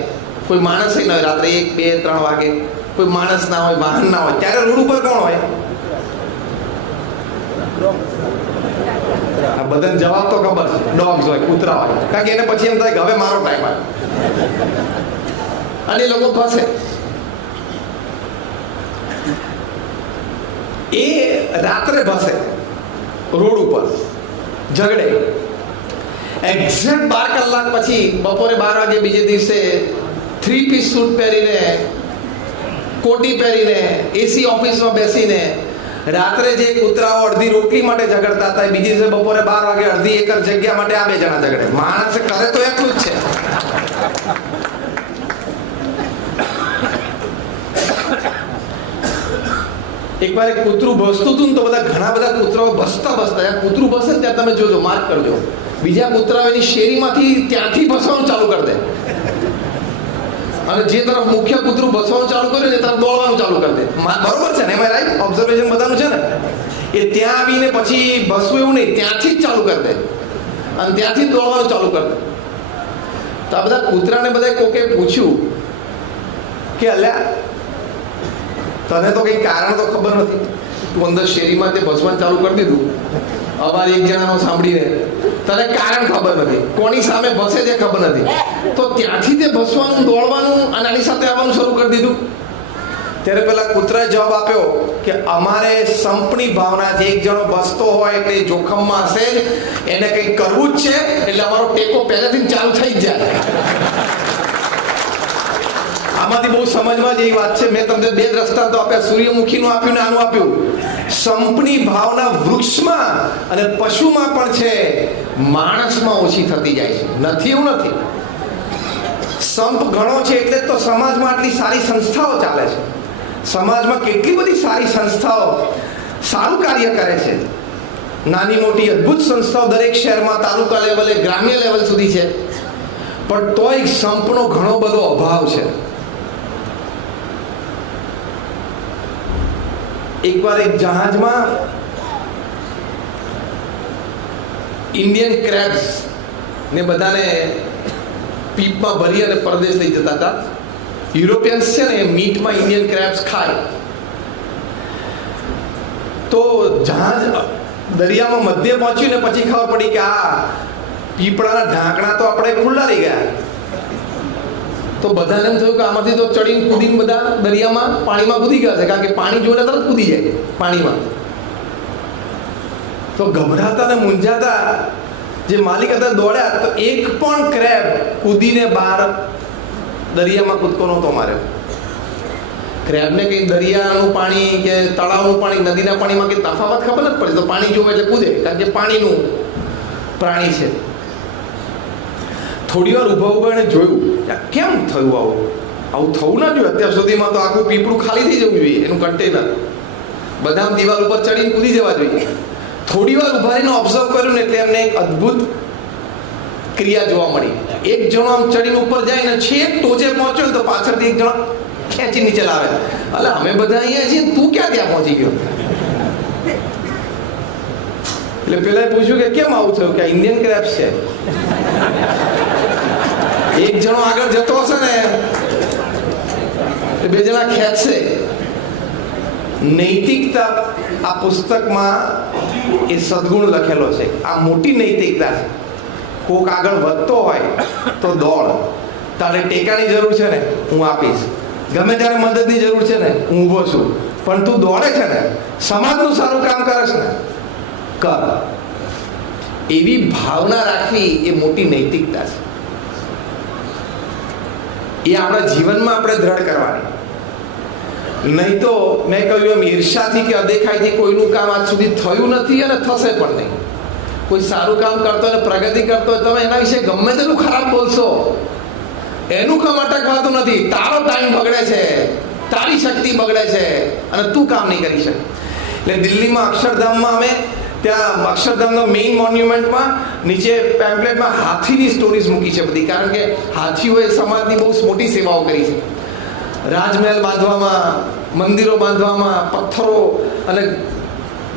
કોઈ માણસ ના હોય, રાત્રે 1, 2, 3 વાગે કોઈ માણસ ના હોય, વાહન ના હોય, ત્યારે રોડ ઉપર કોણ હોય? બધાને જવાબ તો ખબર છે, ડોગ્સ હોય, કૂતરા હોય. કારણ કે એને પછી એમ થાય કે હવે મારો ટાઈમ આવે, અને લોકો ફસે. એ રાત્રે ફસે રોડ ઉપર, ઝઘડે. એક્ઝેક્ટ 12 કલાક પછી બપોરે 12 વાગે બીજે દિવસે 3 પીસ સૂટ પહેરીને, કોટી પહેરીને, એસી ઓફિસમાં બેસીને રાત્રે જે કૂતરાઓ અડધી રોટલી માટે ઝઘડતા હતા, બીજી દિવસે બપોરે 12 વાગે અડધી એકર જગ્યા માટે આ 2 જણા ઝઘડે. માણસ કરે તો એટલું જ છે. એકવાર એક કૂતરું ભસતું હતું ને, તો બધા ઘણા બધા કૂતરાઓ ભસતા કૂતરું ભસે ત્યાં તમે જોજો, માર્ક કરજો, બીજા કૂતરાઓ એની શેરીમાંથી ત્યાંથી ભસવાનું ચાલુ કરી દે, અને જે તરફ મુખ્ય કૂતરું ભસવાનું ચાલુ કરે ને એ તરફ દોડવાનું ચાલુ કરી દે. બરોબર છે ને? એમાં રાઈટ ઓબ્ઝર્વેશન બધાનું છે ને? એ ત્યાં આવીને પછી ભસવું એવું નહીં, ત્યાંથી જ ચાલુ કરી દે અને ત્યાંથી જ દોડવાનું ચાલુ કરી દે. તો આ બધા કૂતરાને બધા કોકે પૂછ્યું કે અલ્યા તને તો કઈ કારણ તો ખબર નથી, તું અંદર શેરીમાં તે ભસવાનું ચાલુ કરી દીધું, અવાજ એક જણાનો સાંભળીને, તને કારણ ખબર નથી, કોની સામે ભસે છે ખબર નથી, તો ત્યાંથી તે ભસવાનું, દોડવાનું અને આની સાથે આવવાનું શરૂ કરી દીધું. ત્યારે પેલા કૂતરાએ જવાબ આપ્યો કે અમારે સંપની ભાવના છે, એક જણો ભસતો હોય એટલે જોખમમાં હશે, એને કંઈક કરવું જ છે, એટલે અમારો ટેકો પહેલેથી ચાલુ થઈ જ જાય. આમાંથી બહુ સમજમાં જેવી વાત છે. મેં તમને 2 દ્રષ્ટાંતો આપ્યા, સૂર્યમુખીનું આપ્યું ને આનું આપ્યું. સંપની ભાવના વૃક્ષમાં અને પશુમાં પણ છે, માણસમાં ઓછી થતી જાય છે. નથી એવું નથી. સંપ ઘણો છે એટલે તો સમાજમાં આટલી સારી સંસ્થાઓ ચાલે છે. સમાજમાં કેટલી બધી સારી સંસ્થાઓ સારું કાર્ય કરે છે, નાની મોટી અદ્ભુત સંસ્થાઓ દરેક શહેરમાં, તાલુકા લેવલે, ગ્રામ્ય લેવલ સુધી છે. પણ તોય સંપનો ઘણો બધો અભાવ છે. એકવાર એક જહાજમાં ઇન્ડિયન ક્રેબ્સ ને બધાને પીપમાં ભરી અને પરદેશ લઈ જતા હતા. યુરોપિયન્સ છે ને, એ મીટમાં ઇન્ડિયન ક્રેબ્સ ખાય. તો જહાજ દરિયામાં મધ્ય પહોંચ્યું ને પછી ખબર પડી કે આ પીપળાના ઢાંકણા તો આપણે ખુલ્લા રહી ગયા. તો બધાને એમ થયું કે આમાંથી તો ચડીને કૂદીને બધા દરિયામાં, પાણીમાં કૂદી ગયા છે, કારણ કે પાણી જોઈને તરત કૂદી જાય પાણીમાં. તો ગભરાતા ને મૂંઝાતા જે માલિક હતા દોડ્યા, તો એક પણ ક્રેબ કૂદીને બહાર દરિયામાં કૂદકો નહોતો માર્યો. ક્રેબને કંઈ દરિયાનું પાણી કે તળાવનું પાણી, નદીના પાણીમાં કંઈ તફાવત ખબર નથી પડે. તો પાણી જોવે એટલે કૂદે, કારણ કે પાણીનું પ્રાણી છે. થોડી વાર ઊભા એને જોયું, કેમ થયું આવું થવું ના જોઈએ. અત્યાર સુધીમાં તો આખું પીપળું ખાલી થઈ જવું જોઈએ, એનું કન્ટેનર. બધા દિવાલ ઉપર ચડીને કૂદી જવા જોઈએ. થોડી વાર ઊભા રહીને ઓબ્ઝર્વ કર્યું ને એટલે એમને એક અદ્ભુત ક્રિયા જોવા મળી. એક જણો આમ ચડીને ઉપર જાય ને છેક ટોચે પહોંચ્યો ને તો પાછળથી એક જણો ખેંચી નીચે લાવે. એટલે અમે બધા અહીંયા છીએ, તું ક્યાં ત્યાં પહોંચી ગયો? એટલે પેલા પૂછ્યું કે કેમ આવું થયું? કે ઇન્ડિયન ક્રેબ્સ છે. એક જણો આગળ જતો હશે ને, 2 જણા ખેંચશે. નૈતિકતા આ પુસ્તકમાં એ સદગુણ લખેલો છે. આ મોટી નૈતિકતા છે. કોક આગળ વધતો હોય તો દોડ. તારે ટેકાની જરૂર છે ને, હું આપીશ. ગમે ત્યારે મદદની જરૂર છે ને, હું ઊભો છું. પણ તું દોડે છે ને, સમાજનું સારું કામ કરે છે ને, કર. એવી ભાવના રાખવી એ મોટી નૈતિકતા છે. એ આપણા જીવનમાં આપણે દ્રઢ કરવાની. નહીં તો મેં કહ્યું એમ ઈર્ષાથી કે અદેખાઈથી કોઈનું કામ આજ સુધી થયું નથી અને થશે પણ નહીં. કોઈ સારું કામ કરતો હોય, પ્રગતિ કરતો હોય, તમે એના વિશે ગમે તેટલું ખરાબ બોલશો, એનું કામ અટકવાતું નથી. તારો ટાઈમ બગડે છે, તારી શક્તિ બગડે છે અને તું કામ નહીં કરી શકે. એટલે દિલ્હીમાં અક્ષરધામમાં અમે ત્યાં અક્ષરધામના મેઇન મોન્યુમેન્ટમાં નીચે પેમ્પલેટમાં હાથીની સ્ટોરીઝ મૂકી છે બધી, કારણ કે હાથીઓએ સમાજની બહુ મોટી સેવાઓ કરી છે. રાજમહેલ બાંધવામાં, મંદિરો બાંધવામાં, પથ્થરો અને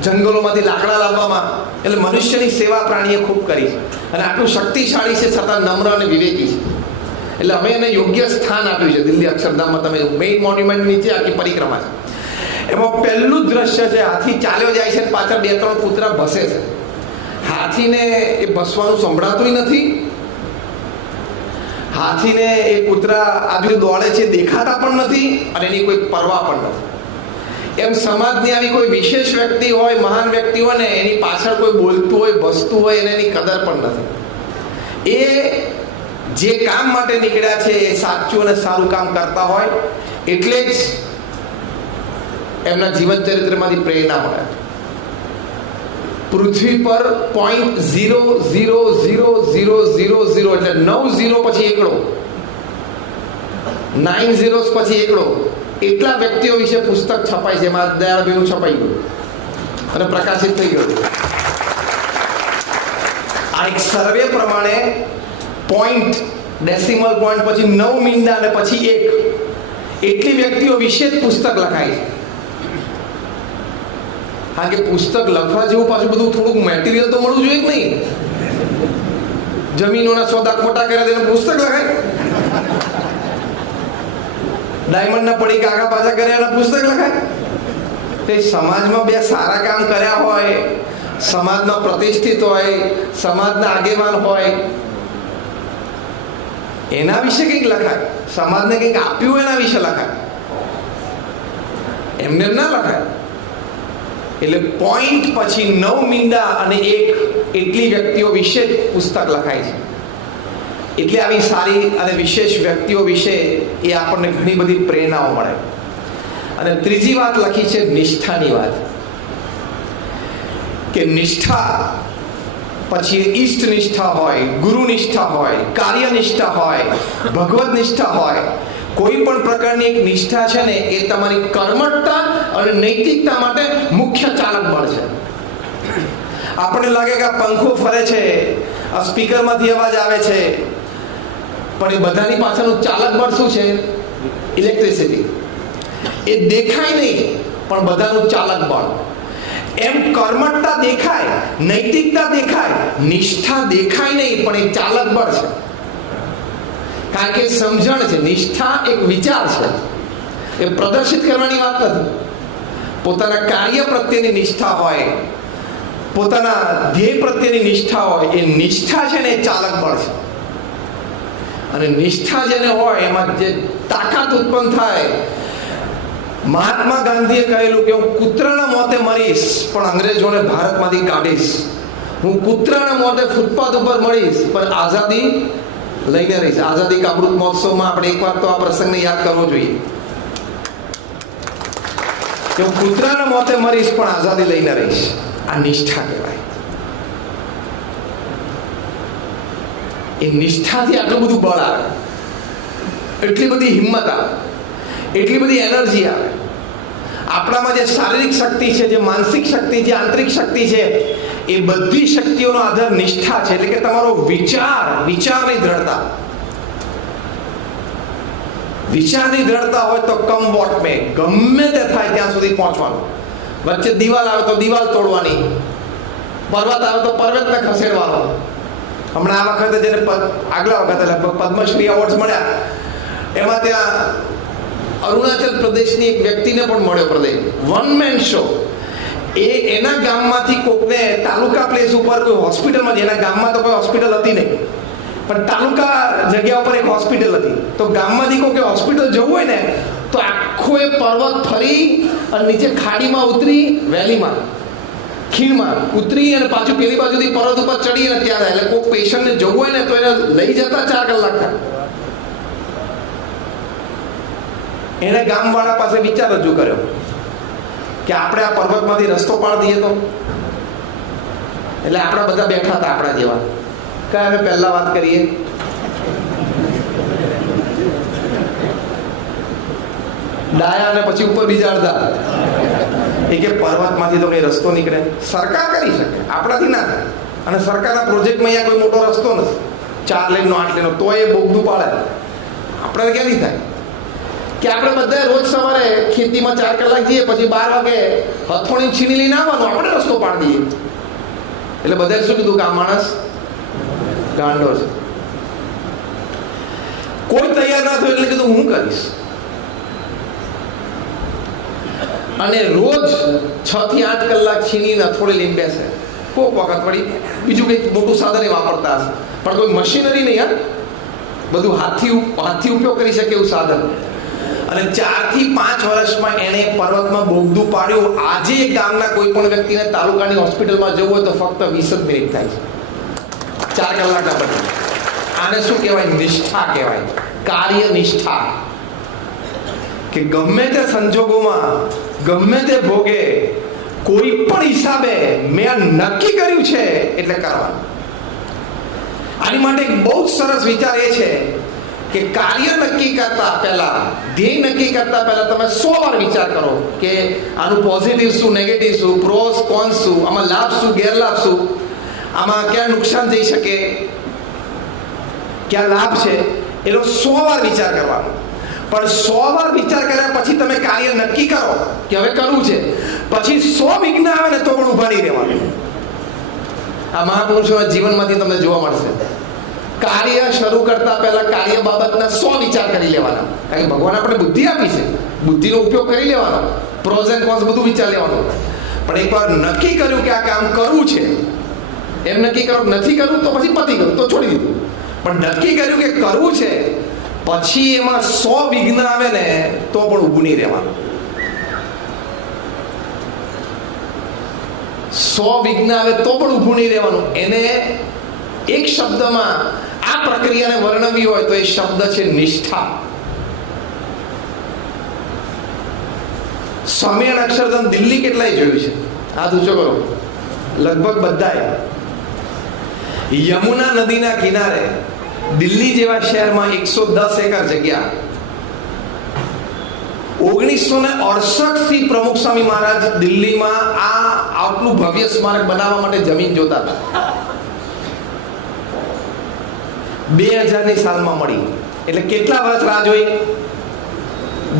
જંગલોમાંથી લાકડા લાવવામાં, એટલે મનુષ્યની સેવા પ્રાણીએ ખૂબ કરી છે. અને આટલું શક્તિશાળી છે છતાં નમ્ર અને વિવેકી છે. એટલે અમે એને યોગ્ય સ્થાન આપ્યું છે. દિલ્હી અક્ષરધામમાં તમે મેઇન મોન્યુમેન્ટ નીચે આખી પરિક્રમા છે. એમાં પહેલું જ દ્રશ્ય છે, હાથી ચાલ્યો જાય છે, પાછળ 2-3 કૂતરા ભસે છે. હાથીને એ ભસવાનું સંભળાતું નથી, હાથીને એ કૂતરા આગળ દોડે છે દેખાતા પણ નથી, અને એની કોઈ પરવા પણ નથી. એમ સમાજની આવી કોઈ વિશેષ વ્યક્તિ હોય, મહાન વ્યક્તિ હોય ને, એની પાછળ કોઈ બોલતું હોય, ભસતું હોય, એને એની કદર પણ નથી. એ જે કામ માટે નીકળ્યા છે એ સાચું અને સારું કામ કરતા હોય, એટલે જ એમના જીવન ચરિત્રમાંથી પ્રેરણા મળે. પૃથ્વી પર 0.00000 એટલે 9 0 પછી એકડો, 9 zeros પછી એકડો, એટલા વ્યક્તિઓ વિશે પુસ્તક છપાય છે. એમાં દયાળભાઈનું છપાઈ ગયું અને પ્રકાશિત થઈ ગયું. આ એક સર્વે પ્રમાણે પોઈન્ટ, ડેસિમલ પોઈન્ટ પછી 9 મીંડા અને પછી 1 એટલી વ્યક્તિઓ વિશે જ પુસ્તક લખાય છે. હા, કે પુસ્તક લખવા જેવું પાછું બધું થોડુંક મટીરિયલ તો મળવું જોઈએ કે નહીં? જમીનોના સોદા ખોટા કર્યા તેને પુસ્તક લખાય? ડાયમંડના પડીકા આગા પાછા કર્યા એના પુસ્તક લખાય? તે સમાજમાં 2 સારા કામ કર્યા હોય, સમાજમાં પ્રતિષ્ઠિત હોય, સમાજના આગેવાન હોય, એના વિશે કંઈક લખાય. સમાજને કંઈક આપ્યું એના વિશે લખાય, એમને ના લખાય. એટલે પોઈન્ટ પછી 9 મીંડા અને 1 એટલી વ્યક્તિઓ વિશે જ પુસ્તક લખાય છે. એટલે આવી સારી અને વિશેષ વ્યક્તિઓ વિશે એ આપણને ઘણી બધી પ્રેરણાઓ મળે. અને ત્રીજી વાત લખી છે નિષ્ઠાની વાત, કે નિષ્ઠા પછી ઈષ્ટ નિષ્ઠા હોય, ગુરુ નિષ્ઠા હોય, કાર્ય નિષ્ઠા હોય, ભગવદ નિષ્ઠા હોય, કોઈ પણ પ્રકારની એક નિષ્ઠા છે ને, એ તમારી કર્મઠતા અને નૈતિકતા માટે મુખ્ય ચાલક બળ છે. આપણને લાગે કે આ પંખો ફરે છે, આ સ્પીકરમાંથી અવાજ આવે છે, પણ એ બધાની પાછળનું ચાલક બળ શું છે? ઇલેક્ટ્રિસિટી. એ દેખાય નહીં પણ બધાનું ચાલક બળ. એમ કર્મઠતા દેખાય, નૈતિકતા દેખાય, નિષ્ઠા દેખાય નહીં પણ એ ચાલક બળ છે. કારણ કે સમજણ છે. નિષ્ઠા એક વિચાર છે, એ પ્રદર્શિત કરવાની વાત નથી. પોતાના કાર્ય પ્રત્યેની નિષ્ઠા હોય, પોતાના ધ્યેય પ્રત્યેની નિષ્ઠા હોય, એ નિષ્ઠા છે ને એ ચાલક બળ છે. અને નિષ્ઠા જેને હોય એમાં જે તાકાત ઉત્પન્ન થાય. મહાત્મા ગાંધીએ કહેલું કે હું કૂતરાના મોતે મરીશ પણ અંગ્રેજોને ભારતમાંથી કાઢીશ. હું કૂતરાના મોતે ફૂટપાથ ઉપર મળીશ પણ આઝાદી લઈને રહીશ. આઝાદી કા અમૃત મહોત્સવમાં આપણે એકવાર તો આ પ્રસંગને યાદ કરવો જોઈએ કે હું કૂતરાના મોતે મરીશ પણ આઝાદી લઈને રહીશ. આ નિષ્ઠા કહેવાય. એ નિષ્ઠાથી આટલું બધું બળ આવે, એટલી બધી હિંમત આવે, એટલી બધી એનર્જી આવે. આપણામાં જે શારીરિક શક્તિ છે, જે માનસિક શક્તિ, જે આંતરિક શક્તિ છે, એ બધી શક્તિઓનો આધાર નિષ્ઠા છે. એટલે કે તમારો વિચારની દ્રઢતા. વિચારની દ્રઢતા હોય તો કમ વોટ મે, ગમે તે થાય ત્યાં સુધી પહોંચવાનું. વચ્ચે દિવાલ આવે તો દિવાલ તોડવાની, પર્વત આવે તો પર્વતને ખસેડવાનો. હમણાં આ વખતે જેને આગલા વખતે પદ્મશ્રી એવોર્ડ્સ મળ્યા, એમાં ત્યાં અરુણાચલ પ્રદેશની એક વ્યક્તિને પણ મળ્યો પ્રદેશ, વન મેન શો. એના ગામમાંથી કોકને તાલુકા પ્લેસ ઉપર કોઈ હોસ્પિટલમાં, એના ગામમાં તો કોઈ હોસ્પિટલ હતી નહીં, પણ તાલુકા જગ્યા ઉપર એક હોસ્પિટલ હતી. તો ગામમાંથી કોઈ હોસ્પિટલ જવું હોય ને તો આખો એ પર્વત ફરી અને નીચે ખાડીમાં ઉતરી, વેલીમાં ખીણમાં ઉતરી અને પાછું પેલી બાજુથી પર્વત ઉપર ચડી અને ત્યાં જાય. એટલે કોઈ પેશન્ટને જવું હોય ને તો એને લઈ જતા 4 કલાક થાય. એને ગામવાળા પાસે વિચાર રજૂ કર્યો કે આપણે આ પર્વતમાંથી રસ્તો પાડી દઈએ તો. એટલે આપણા બધા બેઠા હતા આપણા જેવા. કયા હવે પહેલા વાત કરીએ? ડાયા અને પછી ઉપર બીજા અડધા. એ કે પર્વતમાંથી તો કઈ રસ્તો નીકળે? સરકાર કરી શકે, આપણાથી ના થાય. અને સરકારના પ્રોજેક્ટમાં અહીંયા કોઈ મોટો રસ્તો નથી, 4 લેનનો 8 લેનનો, તો એ બોગદું પાડે. આપણે ક્યાંથી થાય? કે આપણે બધા રોજ સવારે ખેતીમાં 4 કલાક જઈએ, પછી 12 વાગે હથોણી છીણી લઈને આવવાનું, આપણે રસ્તો પાડી દઈએ. એટલે બધાએ શું કીધું કે આ માણસ ગાંડો છે. કોઈ તૈયાર ના થયું એટલે કીધું હું કરીશ. અને રોજ 6 થી 8 કલાક છીણીને હથોડી લઈને બેસે. કોક વખત વળી બીજું કંઈક મોટું સાધન વાપરતા હશે, પણ કોઈ મશીનરી નહીં. યાર, બધું હાથથી ઉપયોગ કરી શકે એવું સાધન. અને 4 થી 5 વર્ષમાં એણે પર્વતમાં બોગદું પાડ્યું. આજે ગામના કોઈ પણ વ્યક્તિને તાલુકાની હોસ્પિટલમાં જવું હોય તો ફક્ત 20 જ મિનિટ થાય છે, 4 કલાકના બદલે. આને શું કહેવાય? નિષ્ઠા કહેવાય, કાર્ય નિષ્ઠા. કે ગમે તે સંજોગોમાં, ગમે તે ભોગે, કોઈ પણ હિસાબે મેં નક્કી કર્યું છે એટલે કરવાનું. આની માટે એક બહુ જ સરસ વિચાર એ છે કે કાર્ય નક્કી કરતા પહેલા, ધ્યેય નક્કી કરતા પહેલા તમે 100 વાર વિચાર કરો કે આનું પોઝિટિવ શું, નેગેટિવ શું, પ્રોસ કોન્સ શું, આમાં લાભ શું, ગેરલાભ શું, આમાં ક્યાં નુકસાન જઈ શકે, ક્યાં લાભ છે. એનો 100 વાર વિચાર કરવાનો. પણ 100 વાર વિચાર કર્યા પછી તમે કાર્ય નક્કી કરો કે હવે કરવું છે, પછી 100 વિઘ્ન આવે ને તો પણ ઉભા નહીં રહેવાનું. આ મહાપુરુષોના જીવનમાંથી તમને જોવા મળશે. કાર્ય શરૂ કરતા પહેલા કાર્ય બાબતના 100 વિચાર કરી લેવાના. કારણ કે ભગવાન આપણે બુદ્ધિ આપી છે, બુદ્ધિનો ઉપયોગ કરી લેવાનો, પ્રોઝ એન્ડ કોન્સ બધું વિચાર લેવાનું. પણ એકવાર નક્કી કર્યું કે આ કામ કરવું છે, એમ નક્કી કરો નથી કરવું તો પછી પતી ગયું, તો છોડી દીધું. પણ નક્કી કર્યું કે કરવું છે, પછી એમાં 100 વિઘ્ન આવે ને તો પણ ઊભું નહીં રહેવાનું. 100 વિઘ્ન આવે તો પણ ઊભું નહીં રહેવાનું. એને એક શબ્દમાં આ પ્રક્રિયાને વર્ણવી હોય તો એ શબ્દ છે નિષ્ઠા. સ્વામિનારાયણ અક્ષરધામ દિલ્હી કેટલાય જોયું છે? હાથ ઊંચો કરો. લગભગ બધાએ. યમુના નદીના કિનારે દિલ્હી જેવા શહેરમાં 110 એકર જગ્યા. 1968 થી પ્રમુખ સ્વામી મહારાજ દિલ્હીમાં આટલું ભવ્ય સ્મારક બનાવવા માટે જમીન જોતા હતા. 2000ની સાલમાં મળી. એટલે કેટલા વર્ષ રાહ જોઈ?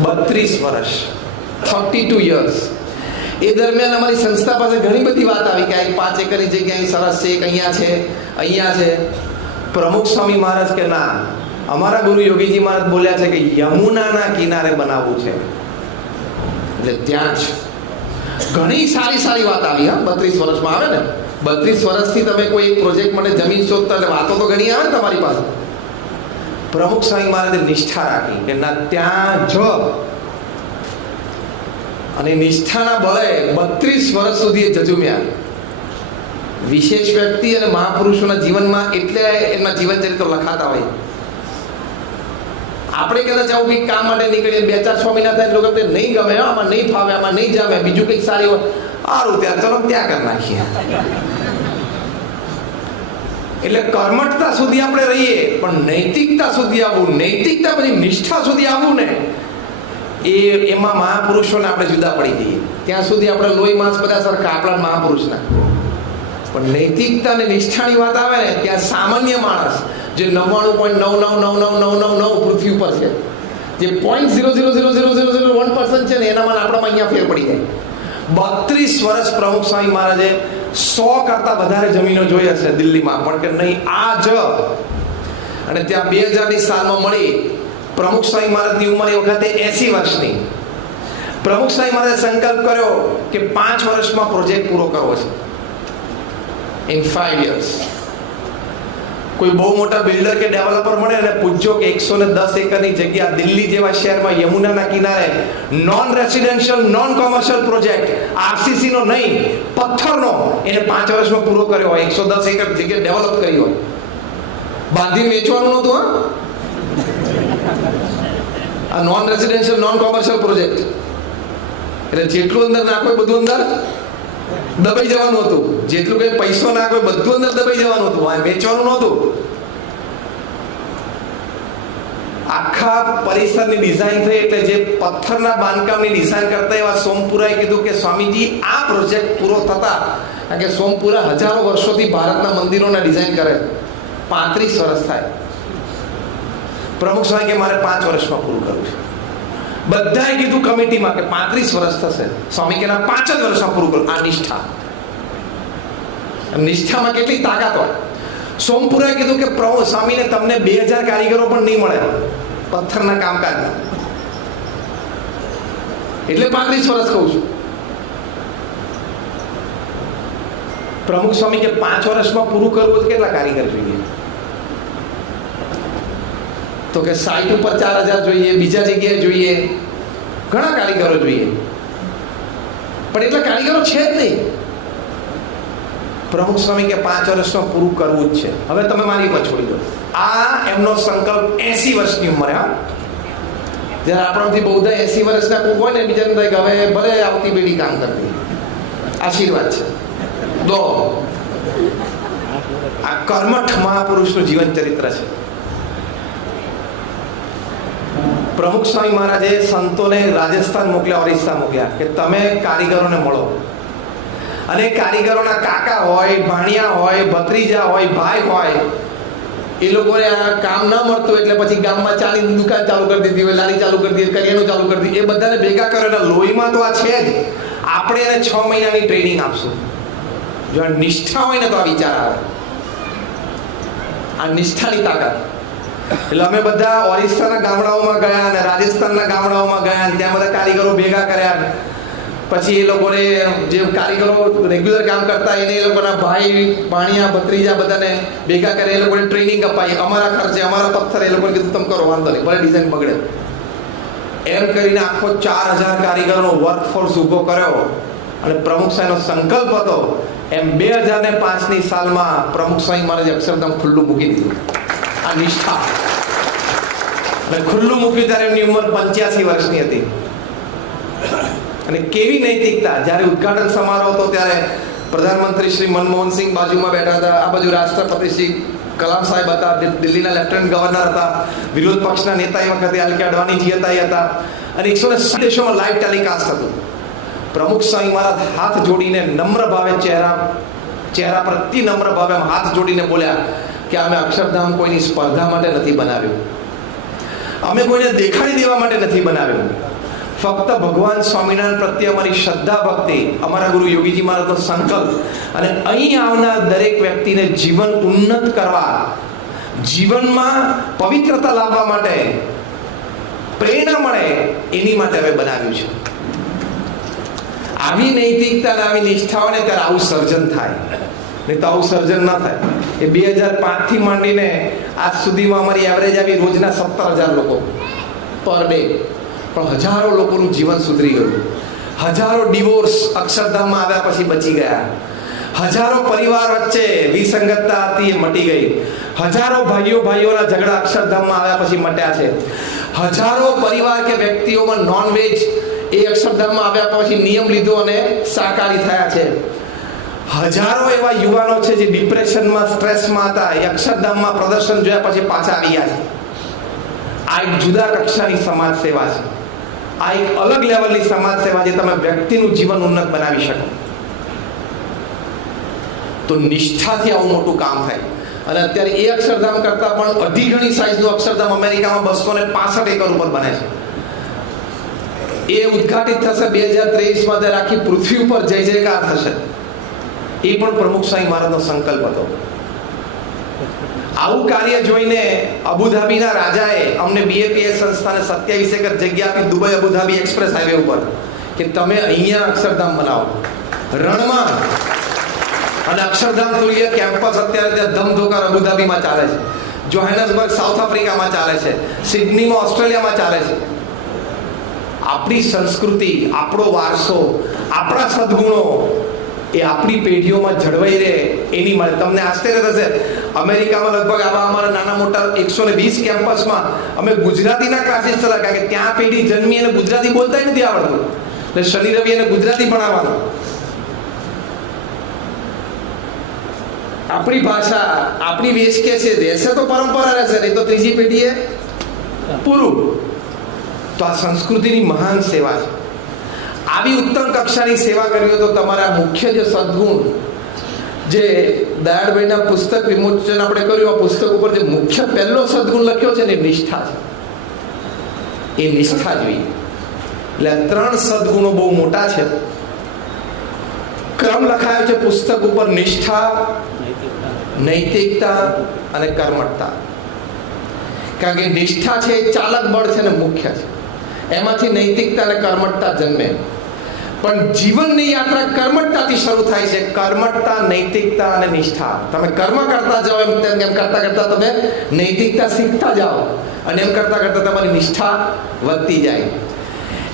32 વર્ષ, 32 years. એ દરમિયાન અમારી સંસ્થા પાસે ઘણી બધી વાત આવી કે 5 એકરની જગ્યા સરસ છે, અહીંયા છે. પ્રમુખ સ્વામી મહારાજ કે ના, અમારા ગુરુ યોગીજી મહારાજ બોલ્યા છે કે યમુનાના કિનારે બનાવવું છે. એટલે ત્યાં જ ઘણી સારી વાત આવી. 32 વર્ષમાં આવે ને, 32 વર્ષથી તમે કોઈ પ્રોજેક્ટ માટે જમીન શોધતા, એટલે વાતો તો ઘણી આવે ને તમારી પાસે. પ્રમુખ સ્વામી મહારાજે નિષ્ઠા રાખી કે ના, ત્યાં જ. અને નિષ્ઠાના બળે 32 વર્ષ સુધી એ જજુમ્યા. વિશેષ વ્યક્તિ અને મહાપુરુષોના જીવનમાં એટલે એમના જીવન ચરિત્ર લખાતા હોય. આપણે કદાચ આવું કંઈક કામ માટે નીકળીએ, 2-4-6 મહિના થાય લોકો નહીં ગમે, આમાં નહીં ફાવે, આમાં નહીં જામે, બીજું કંઈક સારી હોય, સારું ત્યાં ચલો ત્યાં કરી નાખીએ. એટલે કર્મઠતા સુધી આપણે રહીએ, પણ નૈતિકતા સુધી આવવું, નૈતિકતા પછી નિષ્ઠા સુધી આવવું ને, એમાં મહાપુરુષોને આપણે જુદા પડી જઈએ. ત્યાં સુધી આપણે લોહી માંસ બધા સરખા, આપણા મહાપુરુષના. પણ નૈતિકતા અને નિષ્ઠાની વાત આવે ને, ત્યાં સામાન્ય માણસ જે 99.9999999 પૃથ્વી ઉપર છે, જે 0.0000001% છે ને, એનામાં આપણામાં અહીંયા ફેર પડી જાય. 32 વર્ષ પ્રમુખ સ્વામી મહારાજે 100 કરતા વધારે જમીનો જોઈ હશે દિલ્હીમાં, પણ કે નહીં આ જ. અને ત્યાં 2000ની સાલમાં મળી. પ્રમુખ સ્વામી મહારાજની ઉંમર એ વખતે 80 વર્ષની. પ્રમુખ સ્વામી મહારાજે સંકલ્પ કર્યો કે 5 વર્ષમાં પ્રોજેક્ટ પૂરો કરવો છે. In 5 years. કોઈ બહુ મોટા બિલ્ડર કે ડેવલપર મળે અને પૂછજો કે 110 એકરની જગ્યા દિલ્હી જેવા શહેરમાં યમુનાના કિનારે non residential, non commercial project, RCC નો નહીં, પથ્થરનો, એને 5 વર્ષમાં પૂરો કર્યો હોય, 110 એકર જગ્યા ડેવલપ કરી હોય, બાંધીને વેચવાનું નહોતું. આ non residential, non commercial project એટલે જેટલું અંદર નાખો બધું અંદર દબાઈ જવાનું હતું. જેટલું કઈ પૈસો ના કોઈ બધું અંદર દબાઈ જવાનું હતું. આ વેચવાનું નહોતું. આખા પરિસરની ડિઝાઇન થઈ એટલે જે પથ્થરના બાંધકામની ડિઝાઇન કરતા એવા સોમપુરાએ કીધું કે સ્વામીજી આ પ્રોજેક્ટ પૂરો થતા, કારણ કે સોમપુરા હજારો વર્ષોથી ભારતના મંદિરોના ડિઝાઇન કરે, 35 વર્ષ થાય. પ્રમુખ સ્વામી કે મારે 5 વર્ષમાં પૂરું કરવું છે. બધાએ કીધું કમિટીમાં કે 35 વર્ષ થશે. સ્વામી કે 5 જ વર્ષમાં પૂરું કરું. આ નિષ્ઠા. નિષ્ઠામાં કેટલી તાકાત હોય. સોમપુરાએ કીધું કે પ્રભુ સ્વામીને તમને 2000 કારીગરો પણ નહીં મળે પથ્થરના કામકાજ, એટલે 35 વર્ષ કહું છું. પ્રમુખ સ્વામી કે 5 વર્ષમાં પૂરું કરવું તો કેટલા કારીગર જોઈએ? તો કે સાઈટ ઉપર 4000 જોઈએ, બીજા જગ્યાએ જોઈએ, ઘણા કારીગરો જોઈએ, પણ એટલા કારીગરો છે જ નહીં. પ્રમુખ સ્વામી કે 5 વર્ષમાં પૂરું કરવું જ છે. હવે તમે મારી ઉપર છોડી દો. આ એમનો સંકલ્પ 80 વર્ષની ઉંમરે. હા, જ્યારે આપણાથી બહુ 80 વર્ષના કોઈ હોય ને, બીજાને થાય કે હવે ભલે આવતી પેઢી કામ કરતી. આશીર્વાદ છે. દો. આ કર્મઠ મહાપુરુષનું જીવન ચરિત્ર છે. પ્રમુખ સ્વામી મહારાજે સંતોને રાજસ્થાન મોકલ્યા, ઓરિસ્સા મોકલ્યા કે તમે કારીગરોને મળો. અને કારીગરોના કાકા હોય, ભાણિયા હોય, ભત્રીજા હોય, ભાઈ હોય, એ લોકોને આ કામ ના મળતું એટલે પછી ગામમાં ચાલીની દુકાન ચાલુ કરી દીધી હોય, લારી ચાલુ કરી દીધી, કરિયાણું ચાલુ કરી દીધી. એ બધાને ભેગા કર્યો એટલે લોહીમાં તો આ છે જ. આપણે એને 6 મહિનાની ટ્રેનિંગ આપશું. જો આ નિષ્ઠા હોય ને તો આ વિચાર આવે. આ નિષ્ઠાની તાકાત. એટલે અમે બધા ઓરિસ્સાના ગામડાઓમાં ગયા અને રાજસ્થાનના ગામડાઓમાં ગયા, ત્યાં બધા કારીગરો ભેગા કર્યા. પછી એ લોકોને જે કારીગરો રેગ્યુલર કામ કરતા એને એ લોકોના ભાઈ, ભાણિયા, ભત્રીજા બધાને ભેગા કરે, એ લોકોને ટ્રેનિંગ અપાઈ. અમારા ખર્ચે, અમારા પથ્થર, એ લોકોને કીધું તમે કરો, વાંધો નહીં, ભલે ડિઝાઇન બગડે. એમ કરીને આખો 4000 કારીગરોનો વર્કફોર્સ ઊભો કર્યો. અને પ્રમુખ સાહેબનો સંકલ્પ હતો એમ 2005ની સાલમાં પ્રમુખ સ્વામી મહારાજે અક્ષરધામ ખુલ્લું મૂકી દીધું. આ નિષ્ઠા. અને ખુલ્લું મૂક્યું ત્યારે એમની ઉંમર 85 વર્ષની હતી. અને કેવી નૈતિકતા! જ્યારે ઉદઘાટન સમારોહ હતો ત્યારે પ્રધાનમંત્રી શ્રી મનમોહનસિંહ બાજુમાં બેઠા હતા, આ બાજુ રાષ્ટ્રપતિ શ્રી કલામ સાહેબ હતા, દિલ્હીના લેફ્ટનન્ટ ગવર્નર હતા, વિરોધ પક્ષના નેતા એ વખતે એલ કે અડવાણીજી હતા. અને 160 દેશોમાં લાઈવ ટેલિકાસ્ટ હતું. પ્રમુખ સ્વામી મહારાજ હાથ જોડીને નમ્ર ભાવે ચહેરા પર અતિ નમ્ર ભાવે હાથ જોડીને બોલ્યા કે અમે અક્ષરધામ કોઈની સ્પર્ધા માટે નથી બનાવ્યું, અમે કોઈને દેખાડી દેવા માટે નથી બનાવ્યું. ફક્ત ભગવાન સ્વામિનારાયણ પ્રત્યે અમારી શ્રદ્ધા ભક્તિ, અમારા ગુરુ યોગીજી મહારાજનો સંકલ્પ અને અહીં આવનાર દરેક વ્યક્તિને જીવન ઉન્નત કરવા, જીવનમાં પવિત્રતા લાવવા માટે પ્રેરણા મળે એની માટે હવે બનાવ્યું છે. આવી નૈતિકતા અને આવી નિષ્ઠા હોય ને ત્યારે આવું સર્જન થાય, નહીં તો આવું સર્જન ના થાય. એ 2005 થી માંડીને આજ સુધીમાં અમારી એવરેજ આવી રોજના 17,000 લોકો પર ડે. પણ હજારો લોકોનું જીવન સુધરી ગયું. હજારો ડિવોર્સ અક્ષરધામમાં આવ્યા પછી બચી ગયા. હજારો પરિવાર વચ્ચે વિસંગતતા હતી એ મટી ગઈ. હજારો ભાઈઓના ઝઘડા અક્ષરધામમાં આવ્યા પછી મટ્યા છે. હજારો પરિવાર કે વ્યક્તિઓમાં નોનવેજ એ અક્ષરધામમાં આવ્યા પછી નિયમ લીધો અને શાકાહારી થયા છે. હજારો એવા યુવાનો છે જે ડિપ્રેશનમાં, સ્ટ્રેસમાં હતા, એ અક્ષરધામમાં પ્રદર્શન જોયા પછી પાછા આવી ગયા છે. આ એક જુદા કક્ષાની સમાજ સેવા છે. આ એક અલગ લેવલની સમાજ સેવા જે તમે વ્યક્તિનું જીવન ઉન્નત બનાવી શકો. તો નિષ્ઠાથી આવું મોટું કામ થાય. અને અત્યારે એ અક્ષરધામ કરતા પણ 2 ગણી સાઈઝનું અક્ષરધામ અમેરિકામાં 265 એકર ઉપર બને છે. એ ઉદ્ઘાટિત થશે 2023માં, ત્યારે આખી પૃથ્વી ઉપર જય જયકાર થશે. એ પણ પ્રમુખ સ્વામી મહારાજનો સંકલ્પ હતો. આવું કાર્ય જોઈને અબુધાબીના રાજાએ અમને BAPS સંસ્થાને 27 એકર જગ્યા આપી દુબઈ અબુધાબી એક્સપ્રેસ હાઈવે ઉપર કે તમે અહીંયા અક્ષરધામ બનાવો રણમાં. અને અક્ષરધામ તુલ્ય કેમ્પસ અત્યારે ત્યાં ધમધોકાર અબુધાબીમાં ચાલે છે, જોહાનસબર્ગ સાઉથ આફ્રિકામાં ચાલે છે, સિડનીમાં ઓસ્ટ્રેલિયામાં ચાલે છે. આપણી સંસ્કૃતિ, આપણો વારસો, આપણા સદગુણો એ આપણી પેઢીઓમાં જળવાઈ રહે એની માટે. તમને આશ્ચર્ય થશે, અમેરિકામાં લગભગ આવા અમારા નાના મોટા 120 કેમ્પસમાં અમે ગુજરાતીના ક્લાસીસ ચલાવ્યા, કારણ કે ત્યાં પેઢી જન્મી અને ગુજરાતી બોલતા નથી આવડતું, એટલે શનિ રવિ એને ગુજરાતી ભણાવવાનું. આપણી ભાષા, આપણી વેશ કે છે, રહેશે તો પરંપરા રહેશે, નહીં તો ત્રીજી પેઢીએ પૂરું. તો આ સંસ્કૃતિની મહાન સેવા છે. આવી ઉત્તમ કક્ષાની સેવા કરવી હોય તો તમારા મુખ્ય જે સદગુણ, જે દયાળભાઈના પુસ્તક વિમોચન આપણે કર્યું, આ પુસ્તક ઉપર જે મુખ્ય પહેલો સદગુણ લખ્યો છે ને, નિષ્ઠા છે. એ નિષ્ઠા જોઈએ. એટલે 3 સદગુણો બહુ મોટા છે. ક્રમ લખાયો છે પુસ્તક ઉપર: નિષ્ઠા, નૈતિકતા અને કર્મઠતા. કારણ કે નિષ્ઠા છે એ ચાલક બળ છે ને મુખ્ય છે. એમાંથી નૈતિકતા અને કર્મઠતા જન્મે. પણ જીવનની યાત્રા કર્મઠતાથી શરૂ થાય છે. કર્મઠતા, નૈતિકતા અને નિષ્ઠા. તમે કર્મ કરતા જાઓ, એમ કરતા કરતા તમે નૈતિકતા શીખતા જાઓ, અને એમ કરતા કરતા તમારી નિષ્ઠા વધતી જાય.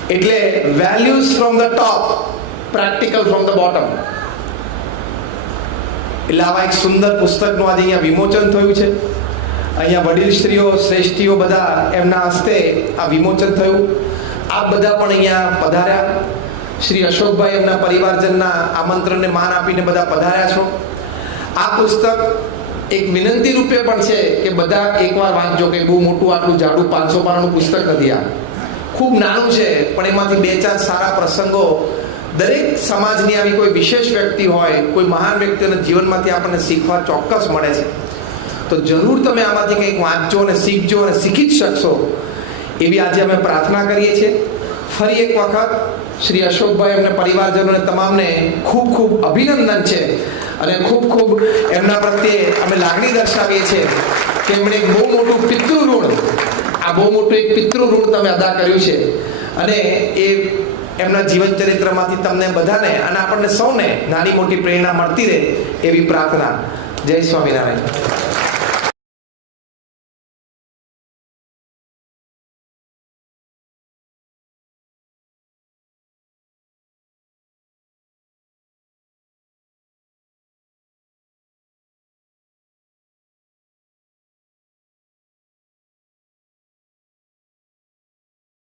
એટલે values from the top, practical from the bottom. એટલે આવા એક સુંદર પુસ્તકનું આજે અહીંયા વિમોચન થયું છે. અહીંયા વડીલશ્રીઓ, શ્રેષ્ઠીઓ બધા એમના હસ્તે આ વિમોચન થયું. આપ બધા પણ અહીંયા પધાર્યા. શ્રી અશોકભાઈ એમના પરિવારજનના આમંત્રણને માન આપીને બધા પધાર્યા છો. આ પુસ્તક એક વિનંતી રૂપે પણ છે કે બધા એકવાર વાંચજો, કે બહુ મોટું આટલું જાડું 500 પાનાનું પુસ્તક નથી. આ ખૂબ નાનું છે, પણ એમાંથી 2-4 સારા પ્રસંગો દરેક સમાજની આવી કોઈ વિશેષ વ્યક્તિ હોય, કોઈ મહાન વ્યક્તિઓના જીવનમાંથી આપણને શીખવા ચોક્કસ મળે છે. તો જરૂર તમે આમાંથી કંઈક વાંચજો અને શીખજો, અને શીખી જ શકશો એવી આજે અમે પ્રાર્થના કરીએ છીએ. ફરી એક વખત શ્રી અશોકભાઈ એમને પરિવારજનોને તમામને ખૂબ ખૂબ અભિનંદન છે, અને ખૂબ ખૂબ એમના પ્રત્યે અમે લાગણી દર્શાવીએ છીએ કે એમણે એક બહુ મોટું પિતૃ ઋણ, આ બહુ મોટું એક પિતૃ ઋણ તમે અદા કર્યું છે. અને એ એમના જીવન ચરિત્રમાંથી તમને બધાને અને આપણને સૌને નાની મોટી પ્રેરણા મળતી રહે એવી પ્રાર્થના. જય સ્વામિનારાયણ.